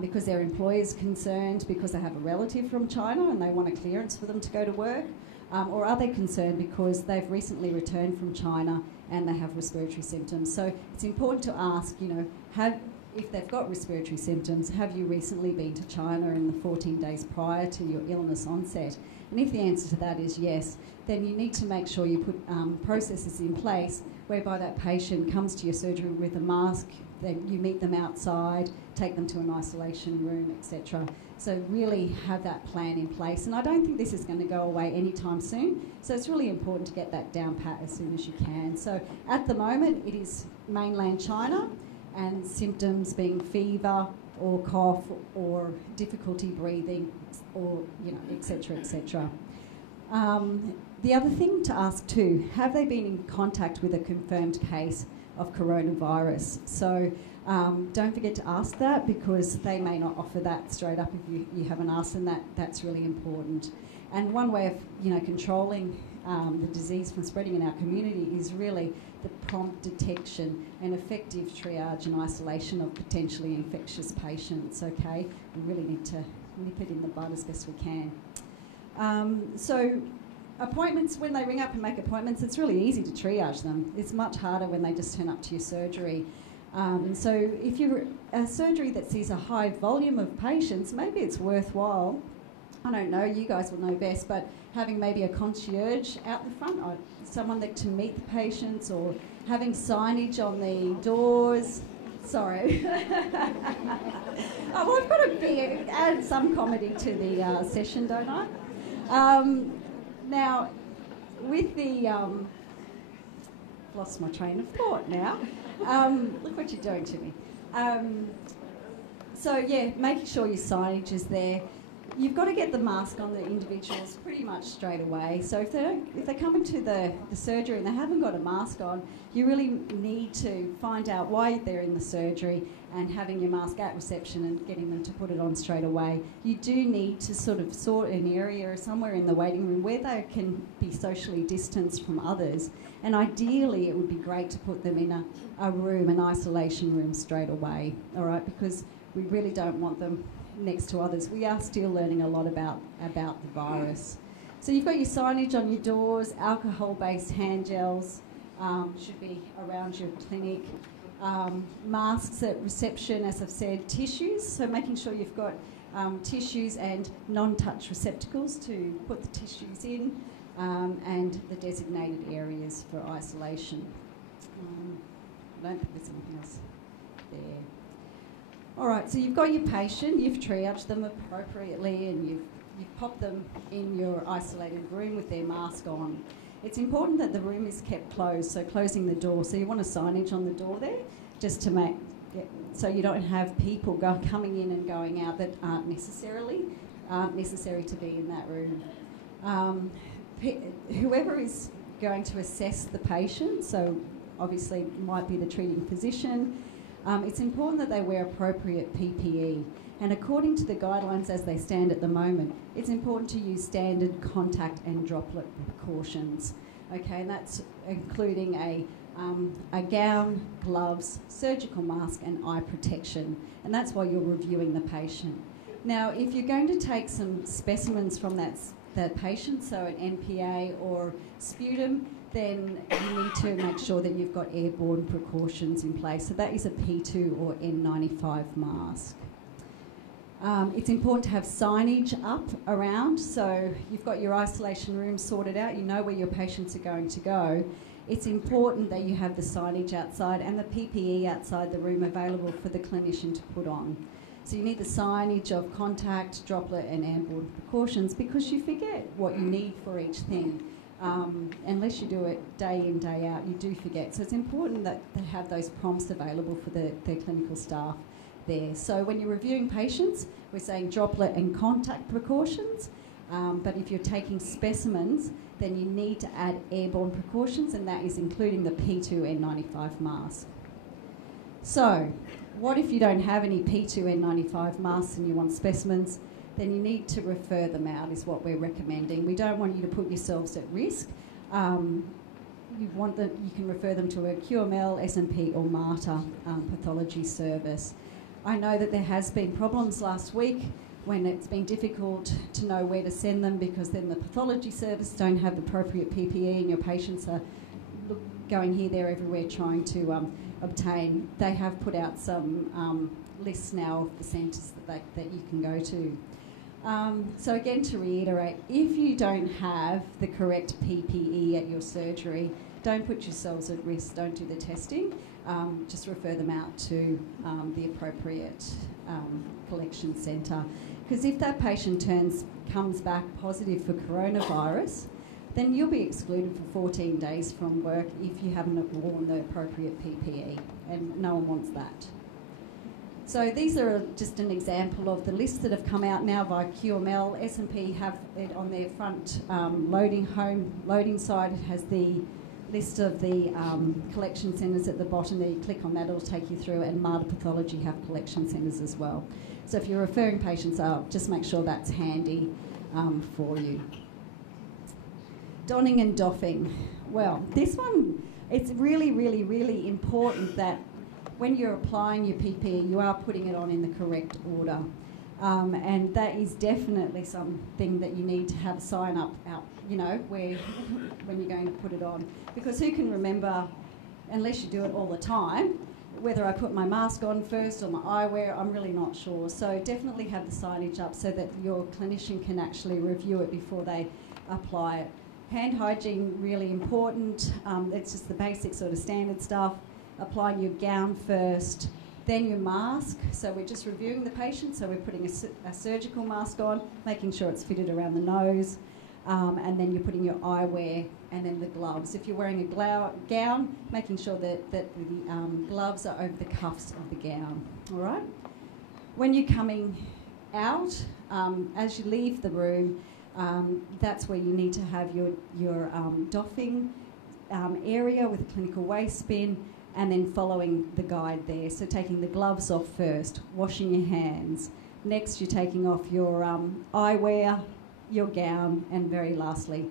because their employer's concerned because they have a relative from China and they want a clearance for them to go to work? Or are they concerned because they've recently returned from China and they have respiratory symptoms? So it's important to ask, if they've got respiratory symptoms, have you recently been to China in the 14 days prior to your illness onset? And if the answer to that is yes, then you need to make sure you put processes in place whereby that patient comes to your surgery with a mask, you meet them outside, take them to an isolation room, etc. So really have that plan in place. And I don't think this is going to go away anytime soon. So it's really important to get that down pat as soon as you can. So at the moment, it is mainland China, and symptoms being fever or cough or difficulty breathing or, etc., etc. The other thing to ask too, have they been in contact with a confirmed case of coronavirus? So don't forget to ask that, because they may not offer that straight up if you haven't asked them that. That's really important. And one way of controlling the disease from spreading in our community is really the prompt detection and effective triage and isolation of potentially infectious patients, okay? We really need to nip it in the bud as best we can. So appointments, when they ring up and make appointments, it's really easy to triage them. It's much harder when they just turn up to your surgery. So if you're a surgery that sees a high volume of patients, maybe it's worthwhile, I don't know, you guys will know best, but having maybe a concierge out the front, or someone that to meet the patients, or having signage on the doors. Sorry. Oh, well, I've got to add some comedy to the session, don't I? Now, with the... lost my train of thought now. Look what you're doing to me. So, yeah, making sure your signage is there. You've got to get the mask on the individuals pretty much straight away. So if they come into the surgery and they haven't got a mask on, you really need to find out why they're in the surgery and having your mask at reception and getting them to put it on straight away. You do need to sort of sort an area somewhere in the waiting room where they can be socially distanced from others. And ideally, it would be great to put them in a room, an isolation room straight away, all right? Because we really don't want them next to others. We are still learning a lot about the virus. So you've got your signage on your doors, alcohol-based hand gels should be around your clinic, masks at reception, as I've said, tissues, so making sure you've got tissues and non-touch receptacles to put the tissues in, and the designated areas for isolation. I don't think there's anything else there. All right, so you've got your patient, you've triaged them appropriately, and you've popped them in your isolated room with their mask on. It's important that the room is kept closed, so closing the door. So you want a signage on the door there, just to make, so you don't have people coming in and going out that aren't necessary to be in that room. Whoever is going to assess the patient, so obviously it might be the treating physician, it's important that they wear appropriate PPE. And according to the guidelines as they stand at the moment, it's important to use standard contact and droplet precautions. Okay, and that's including a gown, gloves, surgical mask and eye protection. And that's while you're reviewing the patient. Now, if you're going to take some specimens from that patient, so an NPA or sputum, then you need to make sure that you've got airborne precautions in place. So that is a P2 or N95 mask. It's important to have signage up around, so you've got your isolation room sorted out, you know where your patients are going to go. It's important that you have the signage outside and the PPE outside the room available for the clinician to put on. So you need the signage of contact, droplet and airborne precautions, because you forget what you need for each thing. Unless you do it day in, day out, you do forget. So it's important that they have those prompts available for their clinical staff there. So when you're reviewing patients, we're saying droplet and contact precautions, but if you're taking specimens, then you need to add airborne precautions, and that is including the P2N95 mask. So what if you don't have any P2N95 masks and you want specimens? Then you need to refer them out, is what we're recommending. We don't want you to put yourselves at risk. You can refer them to a QML, SMP or MARTA pathology service. I know that there has been problems last week when it's been difficult to know where to send them, because then the pathology service don't have the appropriate PPE and your patients are going here, there, everywhere trying to obtain. They have put out some lists now of the centres that you can go to. So again, to reiterate, if you don't have the correct PPE at your surgery, don't put yourselves at risk, don't do the testing, just refer them out to the appropriate collection centre. Because if that patient comes back positive for coronavirus, then you'll be excluded for 14 days from work if you haven't worn the appropriate PPE, and no one wants that. So these are just an example of the lists that have come out now by QML. S&P have it on their front loading side. It has the list of the collection centres at the bottom there. You click on that, it'll take you through, and MARTA Pathology have collection centres as well. So if you're referring patients out, just make sure that's handy for you. Donning and doffing. Well, this one, it's really, really, really important that when you're applying your PPE, you are putting it on in the correct order. And that is definitely something that you need to have a sign up out, you know, where when you're going to put it on. Because who can remember, unless you do it all the time, whether I put my mask on first or my eyewear, I'm really not sure. So definitely have the signage up so that your clinician can actually review it before they apply it. Hand hygiene, really important. It's just the basic sort of standard stuff. Applying your gown first, then your mask. So we're just reviewing the patient. So we're putting a surgical mask on, making sure it's fitted around the nose. And then you're putting your eyewear and then the gloves. If you're wearing a gown, making sure that the gloves are over the cuffs of the gown. All right? When you're coming out, as you leave the room, that's where you need to have your doffing area with a clinical waste bin, and then following the guide there. So taking the gloves off first, washing your hands. Next, you're taking off your eyewear, your gown, and very lastly,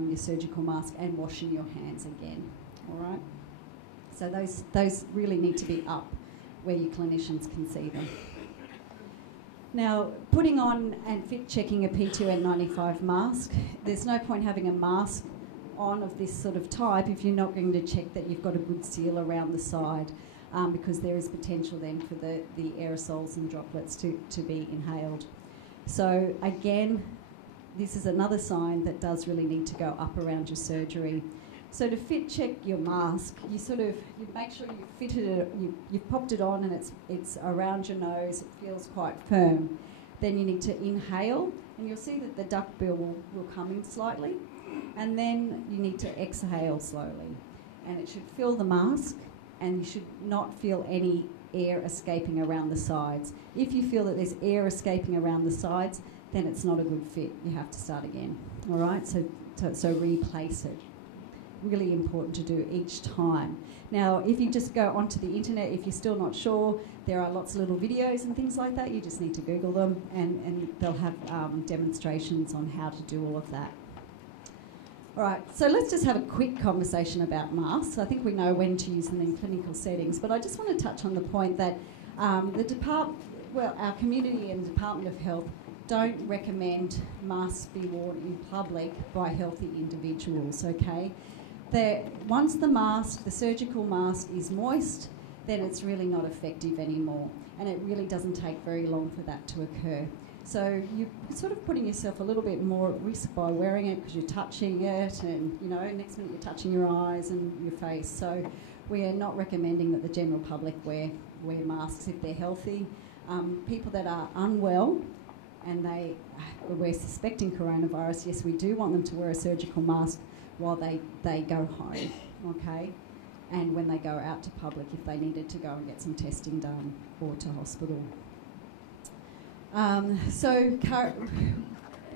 your surgical mask, and washing your hands again. All right? So those really need to be up where your clinicians can see them. Now, putting on and fit checking a P2N95 mask, there's no point having a mask on of this sort of type if you're not going to check that you've got a good seal around the side, because there is potential then for the aerosols and droplets to be inhaled. So again, this is another sign that does really need to go up around your surgery. So to fit check your mask, you make sure you fitted it, you've popped it on and it's around your nose, it feels quite firm. Then you need to inhale, and you'll see that the duckbill will come in slightly, and then you need to exhale slowly. And it should fill the mask, and you should not feel any air escaping around the sides. If you feel that there's air escaping around the sides, then it's not a good fit. You have to start again. All right? So replace it. Really important to do each time. Now, if you just go onto the internet, if you're still not sure, there are lots of little videos and things like that. You just need to Google them, and they'll have demonstrations on how to do all of that. All right, so let's just have a quick conversation about masks. I think we know when to use them in clinical settings, but I just want to touch on the point that our community and Department of Health don't recommend masks be worn in public by healthy individuals, okay? Once the surgical mask is moist, then it's really not effective anymore, and it really doesn't take very long for that to occur. So you're sort of putting yourself a little bit more at risk by wearing it, because you're touching it, and next minute you're touching your eyes and your face. So we are not recommending that the general public wear masks if they're healthy. People that are unwell and we're suspecting coronavirus, yes, we do want them to wear a surgical mask while they go home, okay? And when they go out to public, if they needed to go and get some testing done, or to hospital.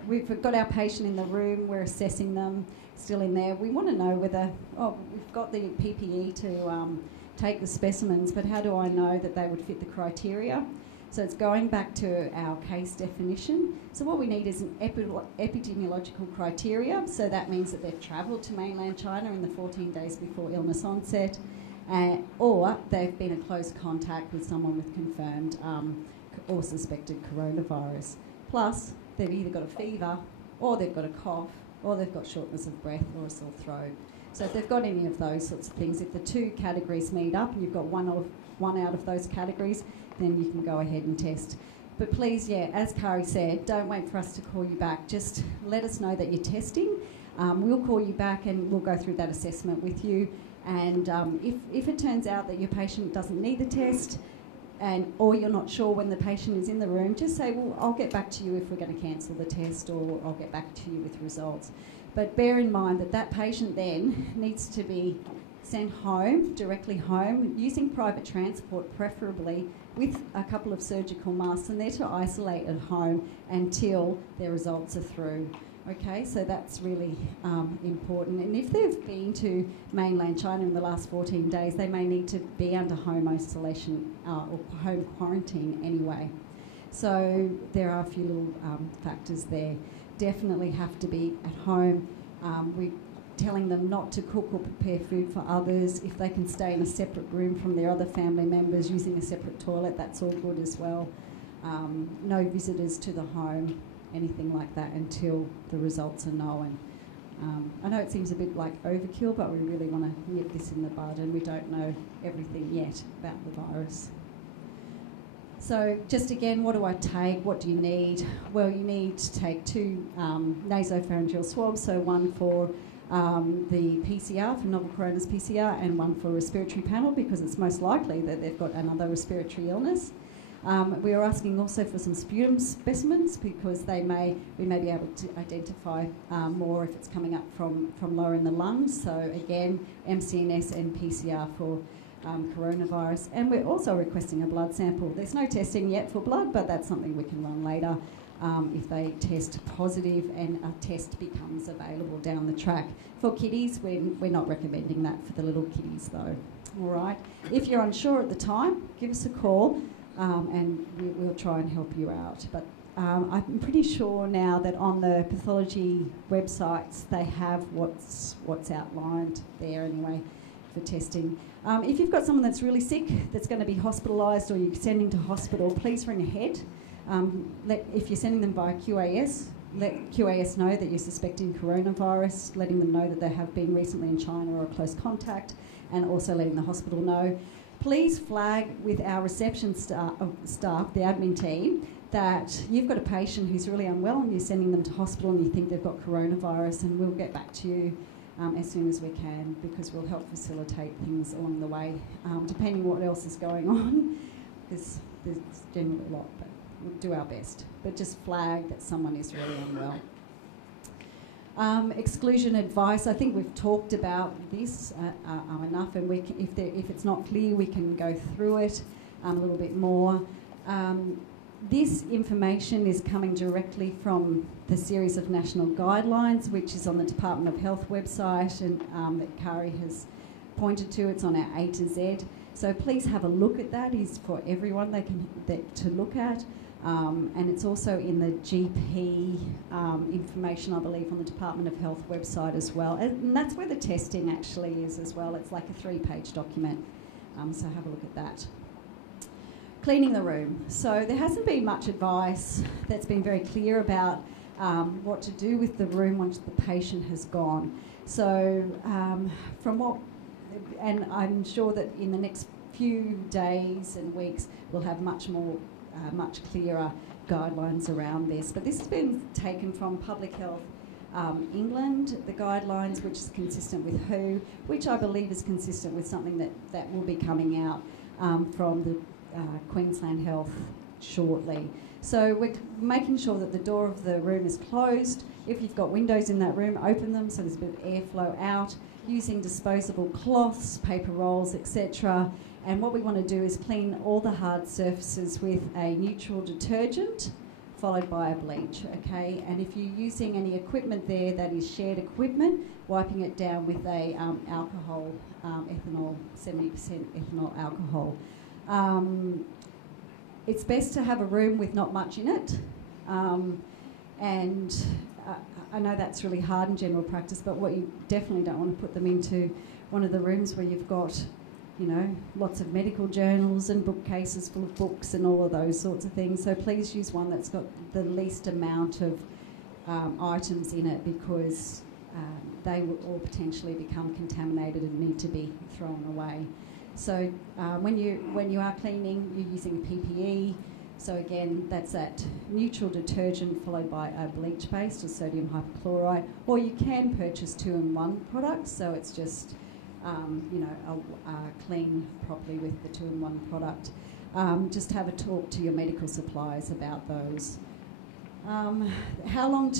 We've got our patient in the room, we're assessing them, still in there. We want to know whether, we've got the PPE to take the specimens, but how do I know that they would fit the criteria? So it's going back to our case definition. So what we need is an epidemiological criteria. So that means that they've travelled to mainland China in the 14 days before illness onset, or they've been a close contact with someone with confirmed or suspected coronavirus. Plus, they've either got a fever, or they've got a cough, or they've got shortness of breath or a sore throat. So if they've got any of those sorts of things, if the two categories meet up and you've got one out of those categories, then you can go ahead and test. But please, as Kari said, don't wait for us to call you back. Just let us know that you're testing. We'll call you back and we'll go through that assessment with you. And if it turns out that your patient doesn't need the test, or you're not sure when the patient is in the room, just say, well, I'll get back to you if we're going to cancel the test, or I'll get back to you with results. But bear in mind that patient then needs to be sent home, directly home, using private transport preferably, with a couple of surgical masks, and they're to isolate at home until their results are through. Okay, so that's really important. And if they've been to mainland China in the last 14 days, they may need to be under home isolation or home quarantine anyway. So there are a few little factors there. Definitely have to be at home. telling them not to cook or prepare food for others. If they can stay in a separate room from their other family members using a separate toilet, that's all good as well. No visitors to the home, anything like that until the results are known. I know it seems a bit like overkill, but we really want to nip this in the bud, and we don't know everything yet about the virus. So just again, what do I take? What do you need? Well, you need to take 2 nasopharyngeal swabs, so one for the PCR, for novel coronavirus PCR, and one for respiratory panel, because it's most likely that they've got another respiratory illness. We are asking also for some sputum specimens, because we may be able to identify more if it's coming up from lower in the lungs. So again, MCNS and PCR for coronavirus. And we're also requesting a blood sample. There's no testing yet for blood, but that's something we can run later if they test positive and a test becomes available down the track. For kiddies, we're not recommending that for the little kiddies though. All right. If you're unsure at the time, give us a call. And we'll try and help you out. But I'm pretty sure now that on the pathology websites they have what's outlined there anyway for testing. If you've got someone that's really sick, that's going to be hospitalised, or you're sending to hospital, please ring ahead. If you're sending them via QAS, let QAS know that you're suspecting coronavirus, letting them know that they have been recently in China or a close contact, and also letting the hospital know. Please flag with our reception staff, the admin team, that you've got a patient who's really unwell and you're sending them to hospital and you think they've got coronavirus, and we'll get back to you as soon as we can, because we'll help facilitate things along the way, depending what else is going on. There's generally a lot, but we'll do our best. But just flag that someone is really unwell. Exclusion advice, I think we've talked about this enough, and if it's not clear, we can go through it a little bit more. This information is coming directly from the series of national guidelines, which is on the Department of Health website, and that Kari has pointed to. It's on our A to Z. So please have a look at that. It's for everyone to look at. And it's also in the GP information, I believe, on the Department of Health website as well. And that's where the testing actually is as well. It's like a 3-page document. So have a look at that. Cleaning the room. So there hasn't been much advice that's been very clear about what to do with the room once the patient has gone. So and I'm sure that in the next few days and weeks we'll have much clearer guidelines around this. But this has been taken from Public Health England, the guidelines, which is consistent with WHO, which I believe is consistent with something that will be coming out from the Queensland Health shortly. So we're making sure that the door of the room is closed. If you've got windows in that room, open them so there's a bit of airflow out, using disposable cloths, paper rolls, etc. And what we want to do is clean all the hard surfaces with a neutral detergent followed by a bleach, okay? And if you're using any equipment there that is shared equipment, wiping it down with a alcohol, ethanol, 70% ethanol alcohol. It's best to have a room with not much in it. And I know that's really hard in general practice, but what you definitely don't want to put them into one of the rooms where you've got, you know, lots of medical journals and bookcases full of books and all of those sorts of things. So please use one that's got the least amount of items in it, because they will all potentially become contaminated and need to be thrown away. So when you are cleaning, you're using PPE. So again, that's that neutral detergent followed by a bleach-based or sodium hypochlorite, or you can purchase 2-in-1 products. So it's just clean properly with the 2-in-1 product. Just have a talk to your medical suppliers about those. How long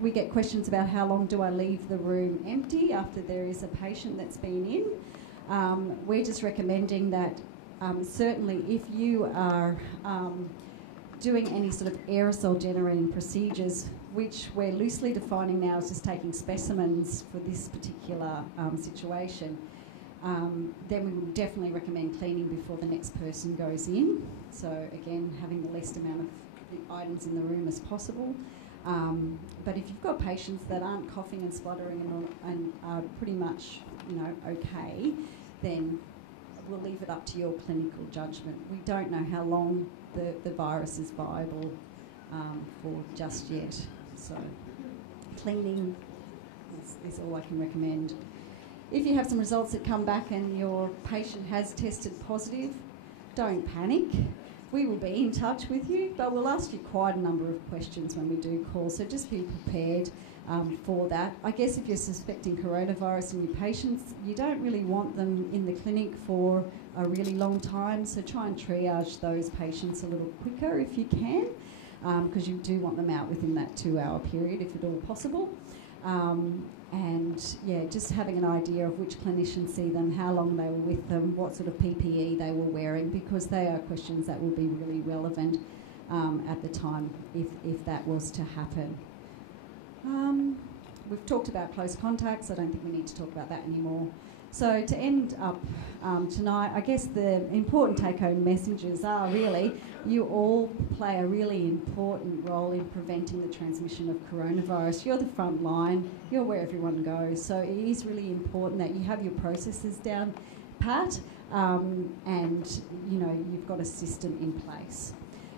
we get questions about how long do I leave the room empty after there is a patient that's been in. We're just recommending that certainly if you are doing any sort of aerosol generating procedures, which we're loosely defining now as just taking specimens for this particular situation, then we would definitely recommend cleaning before the next person goes in. So again, having the least amount of the items in the room as possible. But if you've got patients that aren't coughing and spluttering and are pretty much, okay, then we'll leave it up to your clinical judgment. We don't know how long the virus is viable for just yet. So cleaning is all I can recommend. If you have some results that come back and your patient has tested positive, don't panic. We will be in touch with you, but we'll ask you quite a number of questions when we do call, so just be prepared for that. I guess if you're suspecting coronavirus in your patients, you don't really want them in the clinic for a really long time, so try and triage those patients a little quicker if you can, because you do want them out within that 2-hour period if at all possible. And yeah, just having an idea of which clinicians see them, how long they were with them, what sort of PPE they were wearing, because they are questions that will be really relevant at the time if that was to happen. We've talked about close contacts. I don't think we need to talk about that anymore. So to end up tonight, I guess the important take-home messages are really you all play a really important role in preventing the transmission of coronavirus. You're the front line. You're where everyone goes. So it is really important that you have your processes down pat and, you've got a system in place.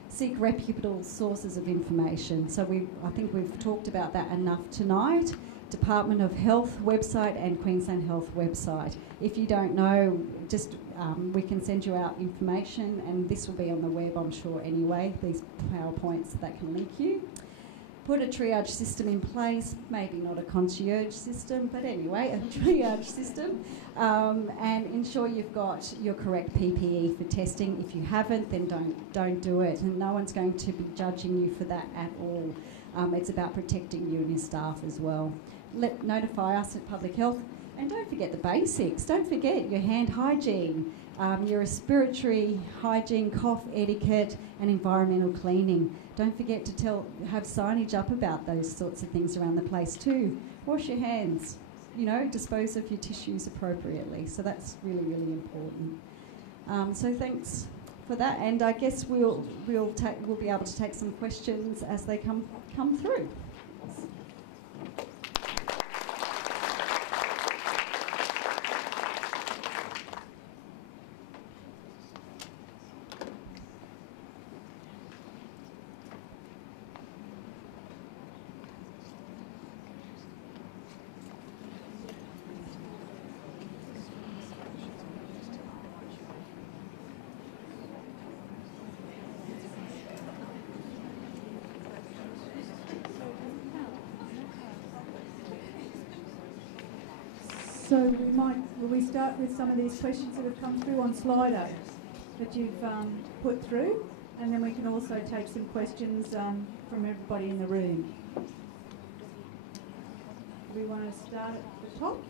Seek reputable sources of information. So I think we've talked about that enough tonight. Department of Health website and Queensland Health website. If you don't know, just we can send you out information, and this will be on the web, I'm sure, anyway, these PowerPoints that can link you. Put a triage system in place, maybe not a concierge system, but anyway, a triage system, and ensure you've got your correct PPE for testing. If you haven't, then don't do it, and no one's going to be judging you for that at all. It's about protecting you and your staff as well. Notify us at Public Health, and don't forget the basics. Don't forget your hand hygiene, your respiratory hygiene, cough etiquette, and environmental cleaning. Don't forget to have signage up about those sorts of things around the place too. Wash your hands, dispose of your tissues appropriately. So that's really, really important. So thanks for that, and I guess we'll be able to take some questions as they come through. So will we start with some of these questions that have come through on Slido that you've put through, and then we can also take some questions from everybody in the room. Do we want to start at the top?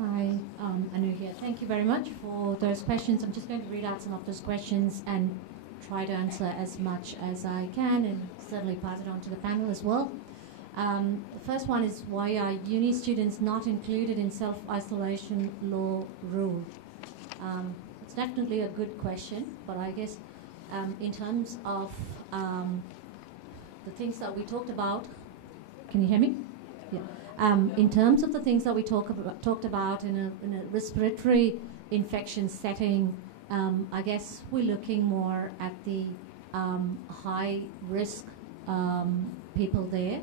Hi, Anu here. Thank you very much for those questions. I'm just going to read out some of those questions and try to answer as much as I can, and certainly pass it on to the panel as well. The first one is, why are uni students not included in self-isolation law rule? It's definitely a good question, but I guess in terms of the things that we talked about, can you hear me? Yeah. In terms of the things that we talked about in a respiratory infection setting, I guess we're looking more at the high risk people there,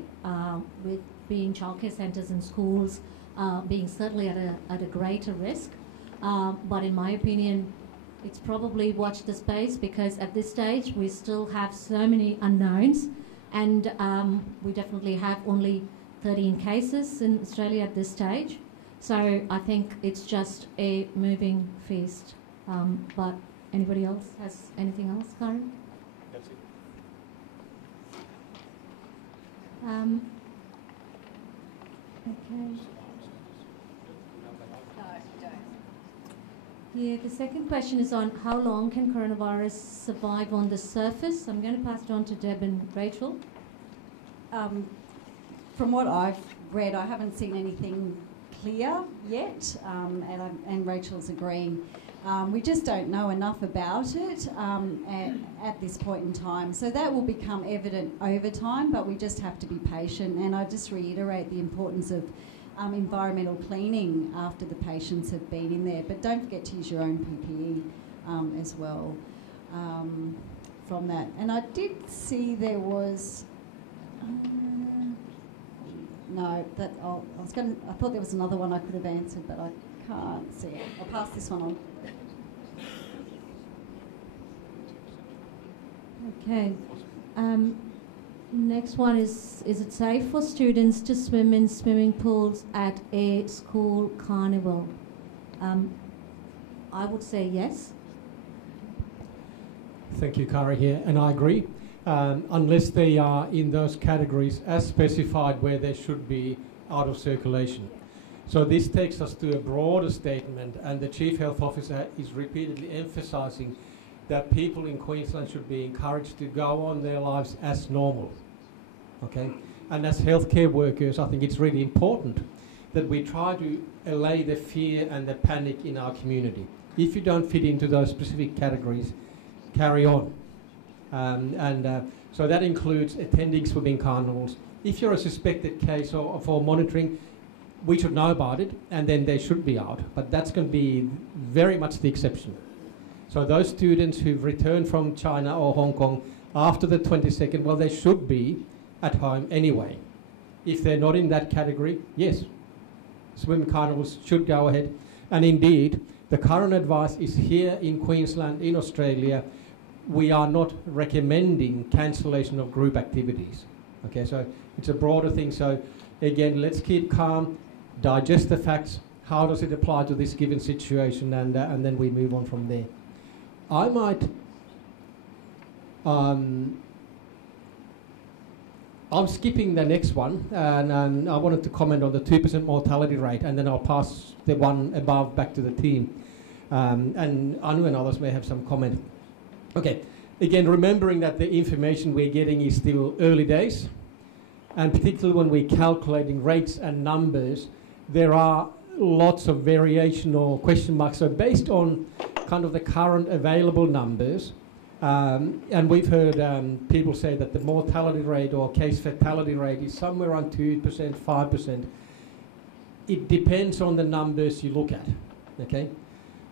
with being childcare centres and schools being certainly at a greater risk. But in my opinion, it's probably watch the space, because at this stage we still have so many unknowns, and we definitely have only 13 cases in Australia at this stage. So I think it's just a moving feast. But anybody else has anything else, Karen? That's it. Okay. Yeah, the second question is on how long can coronavirus survive on the surface. I'm going to pass it on to Deb and Rachel. From what I've read, I haven't seen anything clear yet, and Rachel's agreeing. We just don't know enough about it at this point in time. So that will become evident over time, but we just have to be patient. And I just reiterate the importance of environmental cleaning after the patients have been in there. But don't forget to use your own PPE as well from that. And I did see there was... no, that I thought there was another one I could have answered, but I can't see it. I'll pass this one on. Okay. Next one is it safe for students to swim in swimming pools at a school carnival? I would say yes. Thank you, Kari here, and I agree. Unless they are in those categories as specified where they should be out of circulation. So this takes us to a broader statement, and the Chief Health Officer is repeatedly emphasising that people in Queensland should be encouraged to go on their lives as normal. Okay? And as healthcare workers, I think it's really important that we try to allay the fear and the panic in our community. If you don't fit into those specific categories, carry on. So that includes attending swimming carnivals. If you're a suspected case or for monitoring, we should know about it, and then they should be out. But that's going to be very much the exception. So those students who've returned from China or Hong Kong after the 22nd, well, they should be at home anyway. If they're not in that category, yes, swim carnivals should go ahead. And indeed, the current advice is here in Queensland, in Australia, we are not recommending cancellation of group activities. Okay, so it's a broader thing. So again, let's keep calm, digest the facts, how does it apply to this given situation, and then we move on from there. I might, I'm skipping the next one, and I wanted to comment on the 2% mortality rate, and then I'll pass the one above back to the team. And Anu and others may have some comment. Okay, again, remembering that the information we're getting is still early days, and particularly when we're calculating rates and numbers, there are lots of variation or question marks. So based on kind of the current available numbers, and we've heard people say that the mortality rate or case fatality rate is somewhere around 2%, 5%. It depends on the numbers you look at, okay?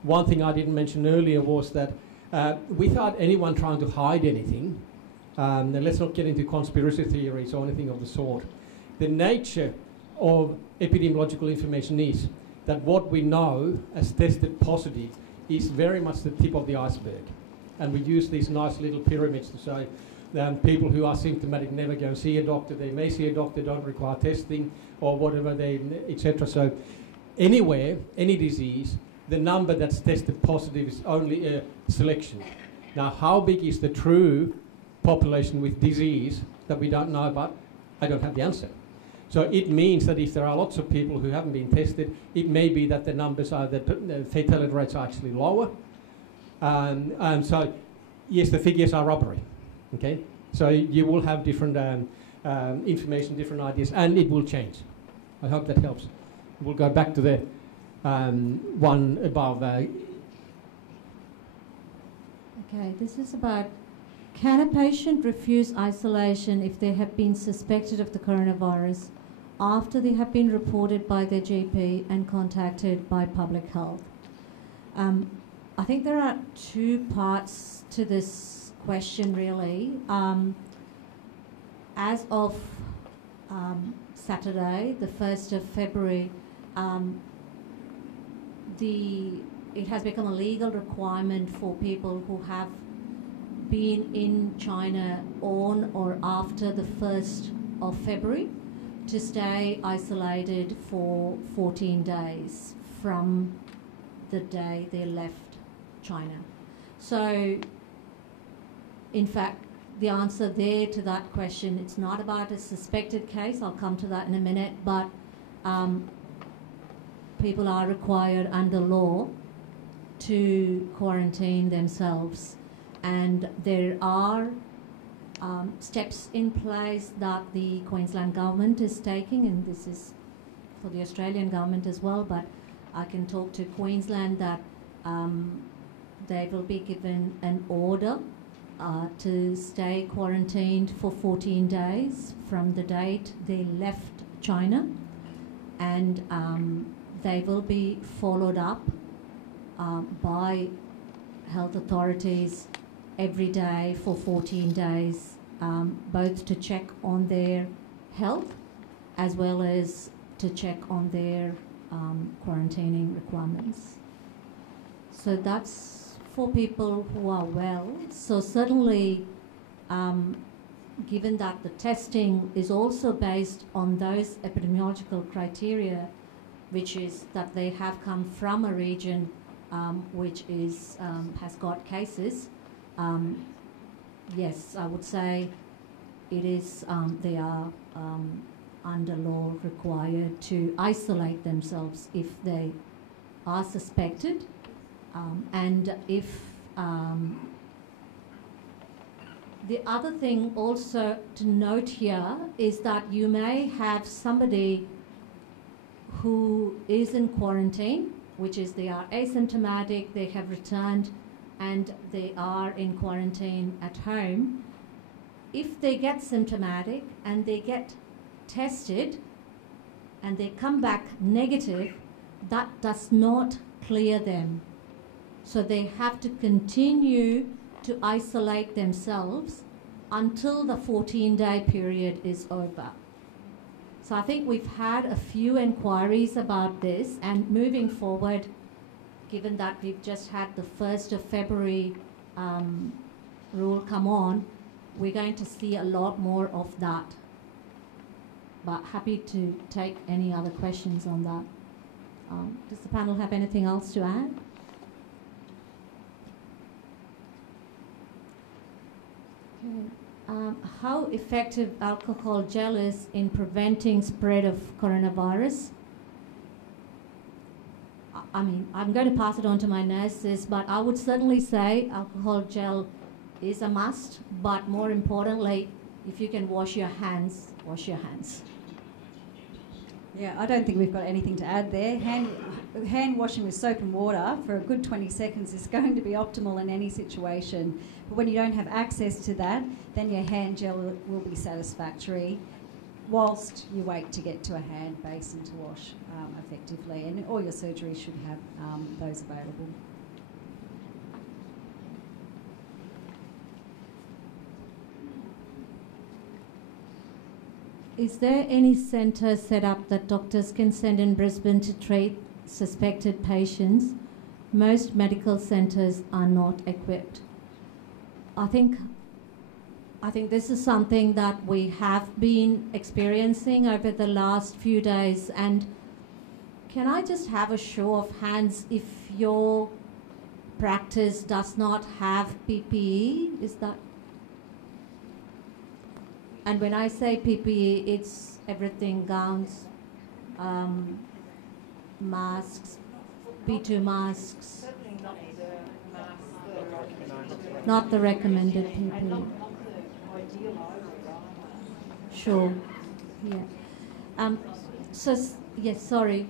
One thing I didn't mention earlier was that without anyone trying to hide anything, and let's not get into conspiracy theories or anything of the sort, the nature of epidemiological information is that what we know as tested positive is very much the tip of the iceberg. And we use these nice little pyramids to say people who are symptomatic never go and see a doctor, they may see a doctor, don't require testing or whatever, etc. So anywhere, any disease, the number that's tested positive is only a selection. Now, how big is the true population with disease that we don't know about? I don't have the answer. So it means that if there are lots of people who haven't been tested, it may be that the numbers are, the fatality rates are actually lower. So, yes, the figures are rubbery, okay? So you will have different information, different ideas, and it will change. I hope that helps. We'll go back to the one above. Okay, this is about, can a patient refuse isolation if they have been suspected of the coronavirus after they have been reported by their GP and contacted by public health? I think there are two parts to this question, really. As of Saturday, the 1st of February, it has become a legal requirement for people who have been in China on or after the 1st of February to stay isolated for 14 days from the day they left China. So, in fact, the answer there to that question, it's not about a suspected case, I'll come to that in a minute, but people are required under law to quarantine themselves. And there are steps in place that the Queensland government is taking, and this is for the Australian government as well, but I can talk to Queensland that they will be given an order to stay quarantined for 14 days from the date they left China, and they will be followed up by health authorities every day for 14 days, both to check on their health as well as to check on their quarantining requirements. So that's for people who are well. So certainly, given that the testing is also based on those epidemiological criteria, which is that they have come from a region which is has got cases, yes, I would say it is they are under law required to isolate themselves if they are suspected, and if the other thing also to note here is that you may have somebody who is in quarantine, which is they are asymptomatic, they have returned and they are in quarantine at home. If they get symptomatic and they get tested and they come back negative, that does not clear them. So they have to continue to isolate themselves until the 14-day period is over. So I think we've had a few inquiries about this, and moving forward, given that we've just had the 1st of February rule come on, we're going to see a lot more of that. But happy to take any other questions on that. Does the panel have anything else to add? Okay. How effective alcohol gel is in preventing spread of coronavirus? I mean, I'm going to pass it on to my nurses, but I would certainly say alcohol gel is a must, but more importantly, if you can wash your hands, wash your hands. Yeah, I don't think we've got anything to add there. Hand washing with soap and water for a good 20 seconds is going to be optimal in any situation. But when you don't have access to that, then your hand gel will be satisfactory whilst you wait to get to a hand basin to wash effectively. And all your surgeries should have those available. Is there any centre set up that doctors can send in Brisbane to treat suspected patients? Most medical centres are not equipped. I think this is something that we have been experiencing over the last few days. And can I just have a show of hands if your practice does not have PPE? Is that? And when I say PPE, it's everything: gowns, masks, P2 masks. Not the recommended PPE. Sure. Yeah. Yes. Sorry.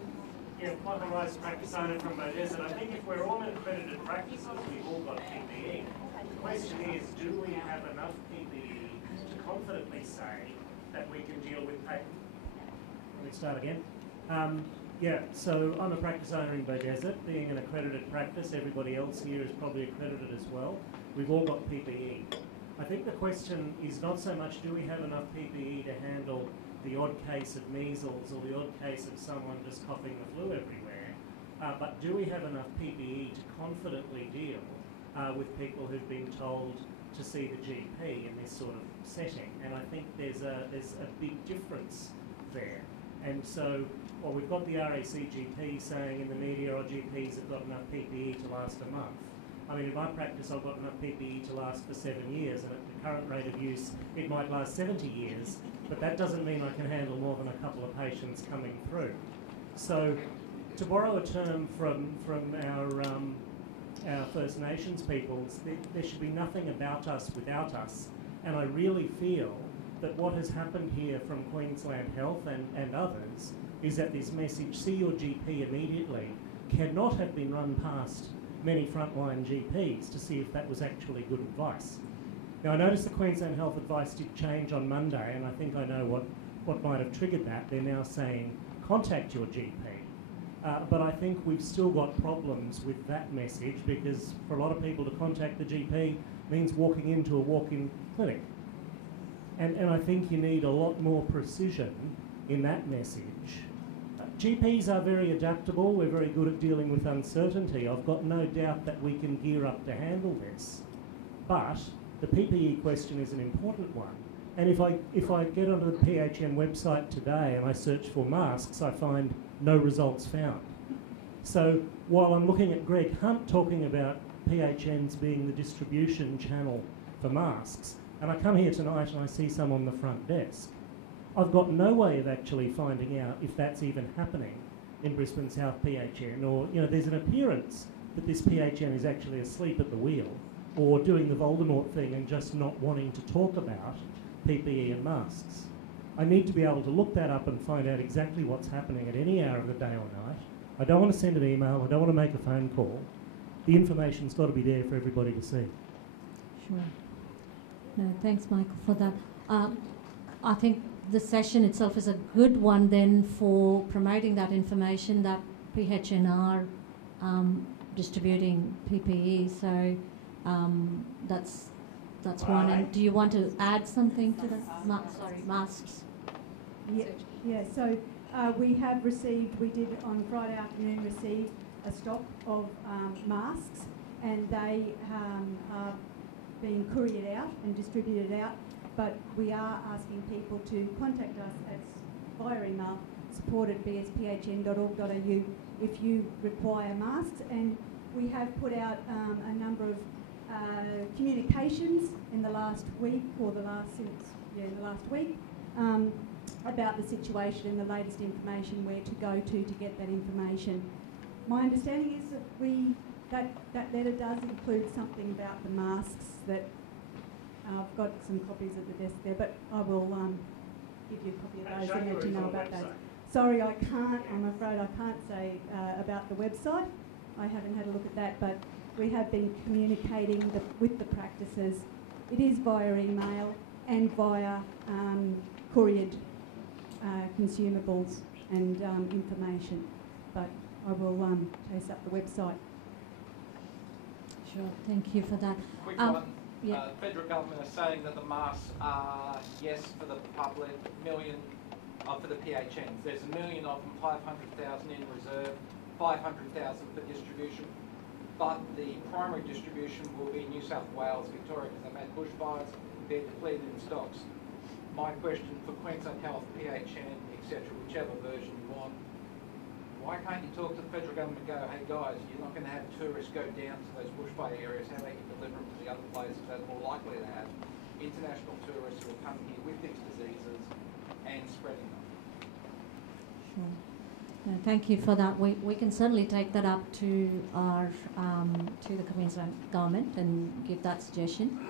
Yeah, Michael Rice, practice owner from Mount Desert. I think if we're all in accredited practices, we've all got PPE. The question is, do we have enough PPE to confidently say that we can deal with pain? Let me start again. So I'm a practice owner in Bay Desert. Being an accredited practice, everybody else here is probably accredited as well. We've all got PPE. I think the question is not so much do we have enough PPE to handle the odd case of measles or the odd case of someone just coughing the flu everywhere, but do we have enough PPE to confidently deal with people who've been told to see the GP in this sort of setting? And I think there's a big difference there. And so, well, we've got the RACGP saying in the media, our GPs have got enough PPE to last a month. I mean, in my practice, I've got enough PPE to last for 7 years, and at the current rate of use, it might last 70 years, but that doesn't mean I can handle more than a couple of patients coming through. So, to borrow a term from our First Nations peoples, there should be nothing about us without us, and I really feel that what has happened here from Queensland Health and others is that this message, see your GP immediately, cannot have been run past many frontline GPs to see if that was actually good advice. Now, I noticed the Queensland Health advice did change on Monday, and I think I know what might have triggered that. They're now saying, contact your GP. But I think we've still got problems with that message, because for a lot of people to contact the GP means walking into a walk-in clinic. And I think you need a lot more precision in that message. GPs are very adaptable. We're very good at dealing with uncertainty. I've got no doubt that we can gear up to handle this. But the PPE question is an important one. And if I get onto the PHN website today and I search for masks, I find no results found. So while I'm looking at Greg Hunt talking about PHNs being the distribution channel for masks, and I come here tonight and I see some on the front desk, I've got no way of actually finding out if that's even happening in Brisbane South PHN, or there's an appearance that this PHN is actually asleep at the wheel or doing the Voldemort thing and just not wanting to talk about PPE and masks. I need to be able to look that up and find out exactly what's happening at any hour of the day or night. I don't want to send an email, I don't want to make a phone call. The information's got to be there for everybody to see. Sure. No, thanks, Michael, for that. I think the session itself is a good one then for promoting that information that PHN are distributing PPE. So that's one. And do you want to add something to that? Masks. Yeah. So we have received. We did on Friday afternoon receive a stock of masks, and they are being couriered out and distributed out. But we are asking people to contact us via email, support@bsphn.org.au if you require masks. And we have put out a number of communications in the last week, or the last week, about the situation and the latest information, where to go to get that information. My understanding is that that letter does include something about the masks that. I've got some copies at the desk there, but I will give you a copy of those and let you know about those. Sorry, I can't. I'm afraid I can't say about the website. I haven't had a look at that, but we have been communicating with the practices. It is via email and via couriered consumables and information, but I will chase up the website. Sure, thank you for that. Quick one. Yeah. Federal government is saying that the masks are, yes, for the public, for the PHNs. There's 1 million of them, 500,000 in reserve, 500,000 for distribution. But the primary distribution will be New South Wales, Victoria, because they've had bushfires, they're depleted in stocks. My question for Queensland Health, PHN, etc., whichever version you want, why can't you talk to the federal government and go, hey guys, you're not going to have tourists go down to those bushfire areas, how about you deliver them to the other places that are more likely to have international tourists who are coming here with these diseases and spreading them? Sure. No, thank you for that. We can certainly take that up to our to the Queensland government and give that suggestion.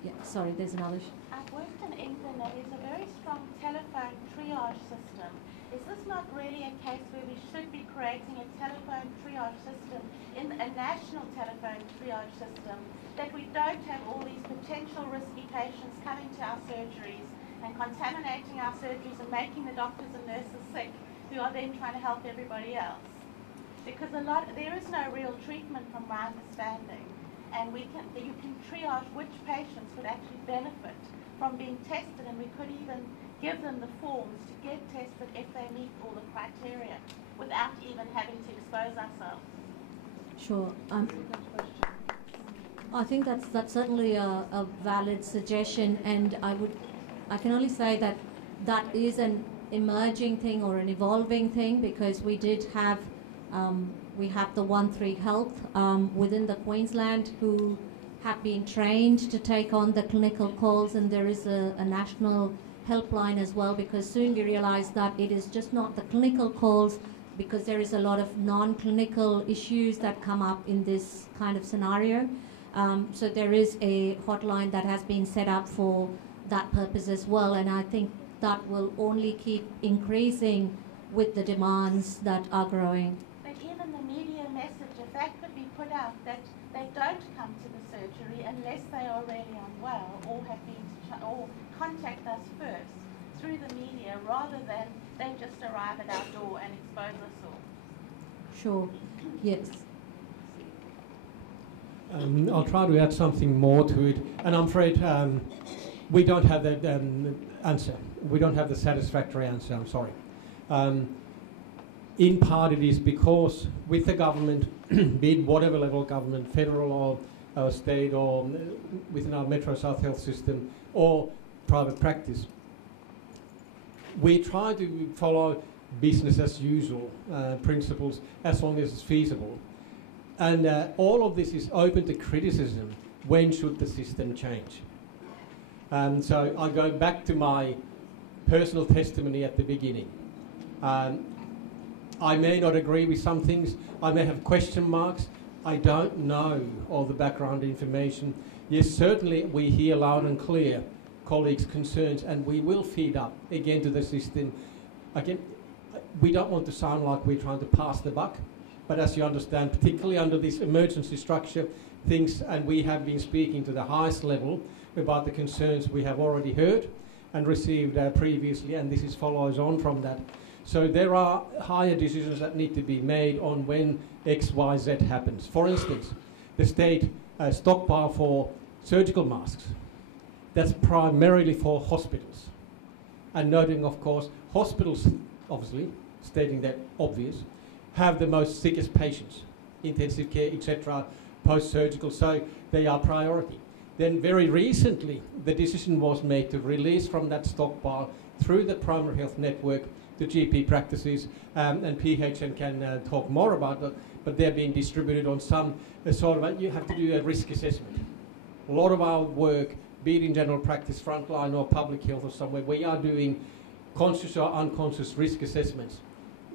Yeah, sorry, there's another. I've worked in England. There is a very strong telephone triage system. Is this not really a case where we should be creating a telephone triage system, a national telephone triage system, that we don't have all these potential risky patients coming to our surgeries and contaminating our surgeries and making the doctors and nurses sick, who are then trying to help everybody else? Because there is no real treatment from my understanding, and you can triage which patients would actually benefit from being tested, and we could even give them the forms to get tested if they meet all the criteria without even having to expose ourselves. Sure. I think that's certainly a valid suggestion, and I can only say that is an emerging thing or an evolving thing, because we did have the 13 Health within the Queensland who have been trained to take on the clinical calls, and there is a national helpline as well, because soon we realized that it is just not the clinical calls, because there is a lot of non-clinical issues that come up in this kind of scenario. So there is a hotline that has been set up for that purpose as well, and I think that will only keep increasing with the demands that are growing. But even the media message, if that could be put out that they don't come to the surgery unless they are really unwell or have been or contact us first through the media rather than they just arrive at our door and expose us all. Sure. Yes. I'll try to add something more to it, and I'm afraid we don't have that answer. We don't have the satisfactory answer, I'm sorry. In part it is because with the government, be it whatever level of government, federal or state or within our Metro South health system or private practice, we try to follow business as usual principles as long as it's feasible. And all of this is open to criticism. When should the system change? So I'll go back to my personal testimony at the beginning. I may not agree with some things. I may have question marks. I don't know all the background information. Yes, certainly we hear loud and clear colleagues' concerns, and we will feed up again to the system. Again, we don't want to sound like we're trying to pass the buck, but as you understand, particularly under this emergency structure, things, and we have been speaking to the highest level about the concerns we have already heard and received previously, and this follows on from that. So there are higher decisions that need to be made on when X, Y, Z happens. For instance, the state stockpile for surgical masks. That's primarily for hospitals. And noting, of course, hospitals, obviously, stating that obvious, have the most sickest patients, intensive care, etc., post-surgical, so they are priority. Then very recently, the decision was made to release from that stockpile through the primary health network the GP practices, and PHN can talk more about that, but they're being distributed on some sort of, you have to do a risk assessment. A lot of our work, be it in general practice, frontline or public health or somewhere, we are doing conscious or unconscious risk assessments.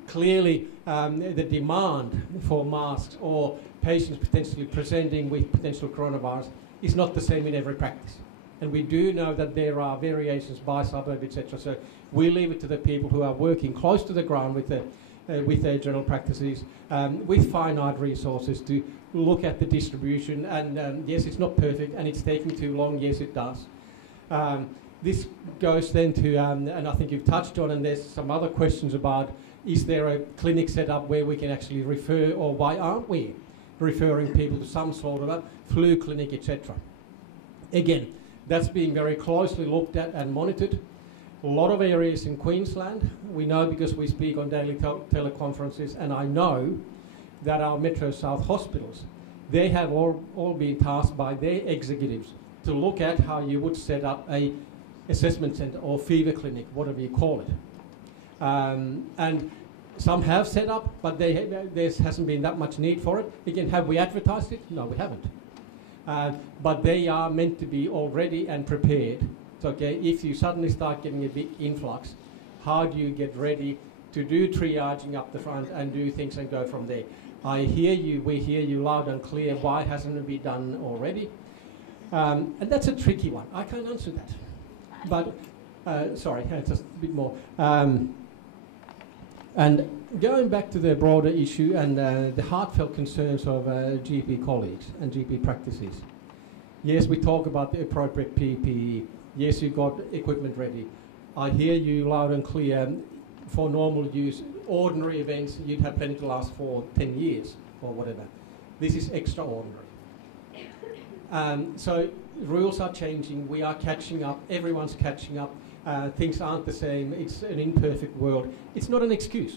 Clearly, the demand for masks or patients potentially presenting with potential coronavirus is not the same in every practice. And we do know that there are variations by suburb, etc. So we leave it to the people who are working close to the ground with their general practices, with finite resources to look at the distribution. And yes, it's not perfect and it's taking too long. Yes, it does. This goes then to, and I think you've touched on, and there's some other questions about, is there a clinic set up where we can actually refer, or why aren't we referring people to some sort of a flu clinic, etc. Again, that's being very closely looked at and monitored. A lot of areas in Queensland, we know because we speak on daily teleconferences, and I know that our Metro South hospitals, they have all been tasked by their executives to look at how you would set up a assessment centre or fever clinic, whatever you call it. And some have set up, but there hasn't been that much need for it. Again, have we advertised it? No, we haven't. But they are meant to be all ready and prepared. So, okay, if you suddenly start getting a big influx, how do you get ready to do triaging up the front and do things and go from there? I hear you, we hear you loud and clear. Why hasn't it been done already? And that's a tricky one. I can't answer that. But, sorry, just a bit more. And going back to the broader issue and the heartfelt concerns of GP colleagues and GP practices. Yes, we talk about the appropriate PPE. Yes, you've got equipment ready. I hear you loud and clear. For normal use, ordinary events, you'd have plenty to last for 10 years or whatever. This is extraordinary. So rules are changing. We are catching up. Everyone's catching up. Things aren't the same. It's an imperfect world. It's not an excuse.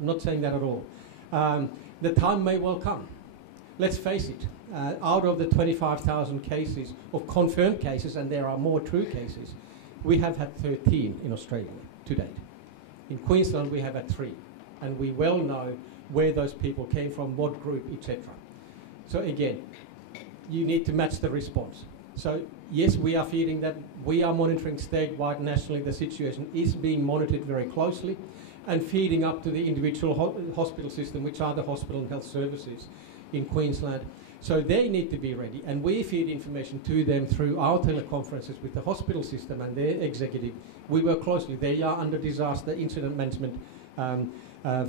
I'm not saying that at all. The time may well come. Let's face it. Out of the 25,000 cases of confirmed cases, and there are more true cases, we have had 13 in Australia to date. In Queensland, we have had 3. And we well know where those people came from, what group, etc. So again, you need to match the response. So yes, we are feeding that. We are monitoring statewide, nationally. The situation is being monitored very closely and feeding up to the individual hospital system, which are the hospital and health services in Queensland. So they need to be ready. And we feed information to them through our teleconferences with the hospital system and their executive. We work closely. They are under disaster incident management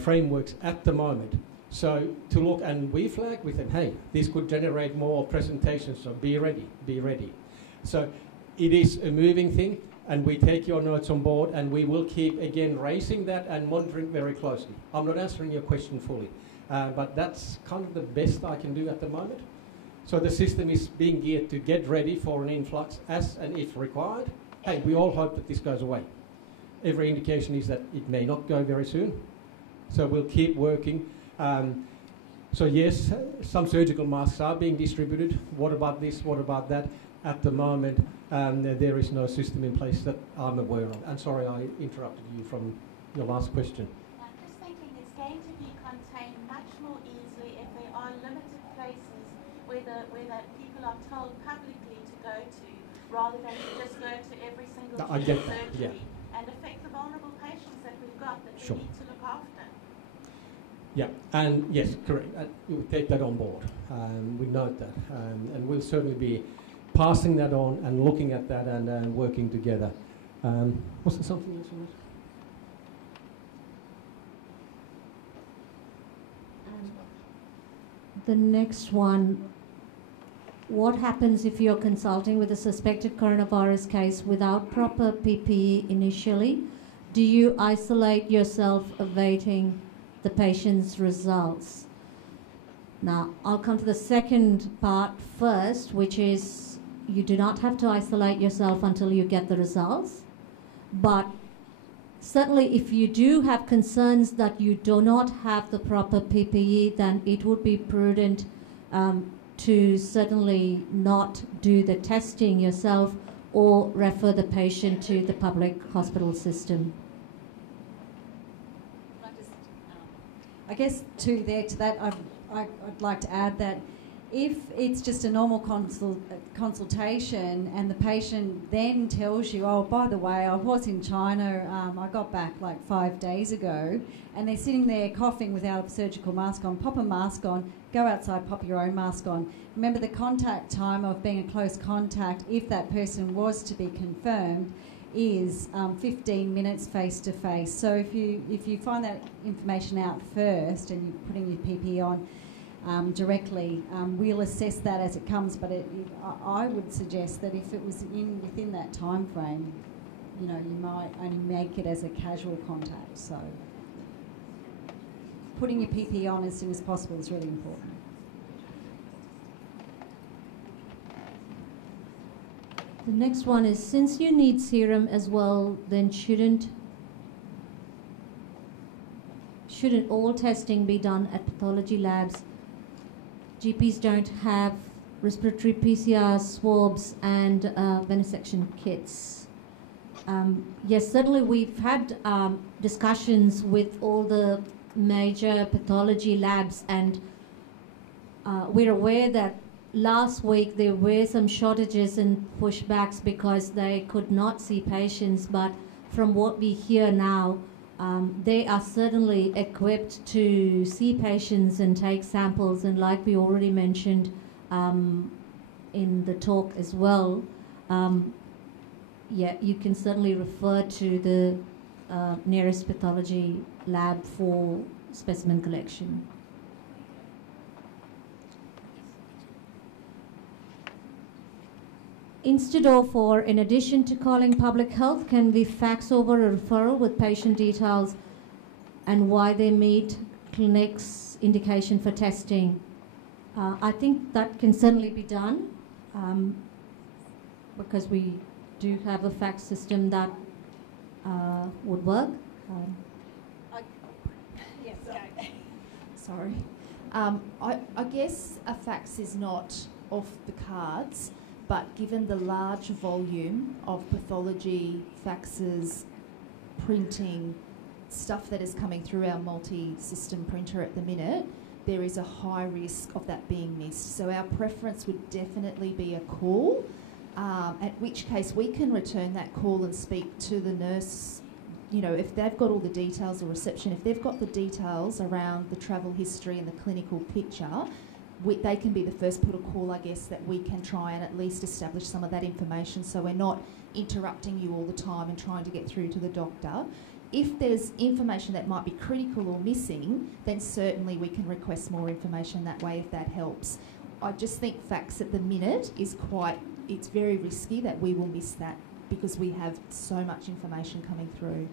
frameworks at the moment. So to look, and we flag with them, hey, this could generate more presentations, so be ready, be ready. So it is a moving thing, and we take your notes on board, and we will keep, again, raising that and monitoring very closely. I'm not answering your question fully, but that's kind of the best I can do at the moment. So the system is being geared to get ready for an influx as and if required. Hey, we all hope that this goes away. Every indication is that it may not go very soon. So we'll keep working. So yes, some surgical masks are being distributed. What about this? What about that? At the moment, there is no system in place that I'm aware of. And sorry, I interrupted you from your last question. I'm just thinking it's going to be contained much more easily if there are limited places where the people are told publicly to go to, rather than to just go to every single surgery and affect the vulnerable patients that we've got that we need to look after. Yeah, and yes, correct. We take that on board. We note that, and we'll certainly be passing that on and looking at that and working together. Was there something else on that? The next one, what happens if you're consulting with a suspected coronavirus case without proper PPE initially? Do you isolate yourself awaiting the patient's results? Now, I'll come to the second part first, which is you do not have to isolate yourself until you get the results. But certainly if you do have concerns that you do not have the proper PPE, then it would be prudent to certainly not do the testing yourself or refer the patient to the public hospital system. I guess to that, I'd like to add that if it's just a normal consultation and the patient then tells you, oh, by the way, I was in China, I got back like 5 days ago, and they're sitting there coughing without a surgical mask on, pop a mask on, go outside, pop your own mask on. Remember the contact time of being a close contact, if that person was to be confirmed, is 15 minutes face to face. So if you find that information out first and you're putting your PPE on directly, we'll assess that as it comes. But I would suggest that if it was within that time frame, you might only make it as a casual contact. So putting your PPE on as soon as possible is really important. The next one is, since you need serum as well, then shouldn't all testing be done at pathology labs? GPs don't have respiratory PCR swabs and venesection kits. Yes, certainly we've had discussions with all the major pathology labs, and we're aware that last week there were some shortages and pushbacks because they could not see patients, but from what we hear now, they are certainly equipped to see patients and take samples, and like we already mentioned in the talk as well, you can certainly refer to the nearest pathology lab for specimen collection. Instead of, or in addition to calling public health, can we fax over a referral with patient details and why they meet clinic's indication for testing? I think that can certainly be done because we do have a fax system that would work. Yes, Sorry. I guess a fax is not off the cards, but given the large volume of pathology faxes, printing, stuff that is coming through our multi-system printer at the minute, there is a high risk of that being missed. So our preference would definitely be a call, at which case we can return that call and speak to the nurse. If they've got all the details or reception, if they've got the details around the travel history and the clinical picture, they can be the first port of call, I guess, that we can try and at least establish some of that information so we're not interrupting you all the time and trying to get through to the doctor. if there's information that might be critical or missing, then certainly we can request more information that way if that helps. I just think fax at the minute is it's very risky that we will miss that because we have so much information coming through.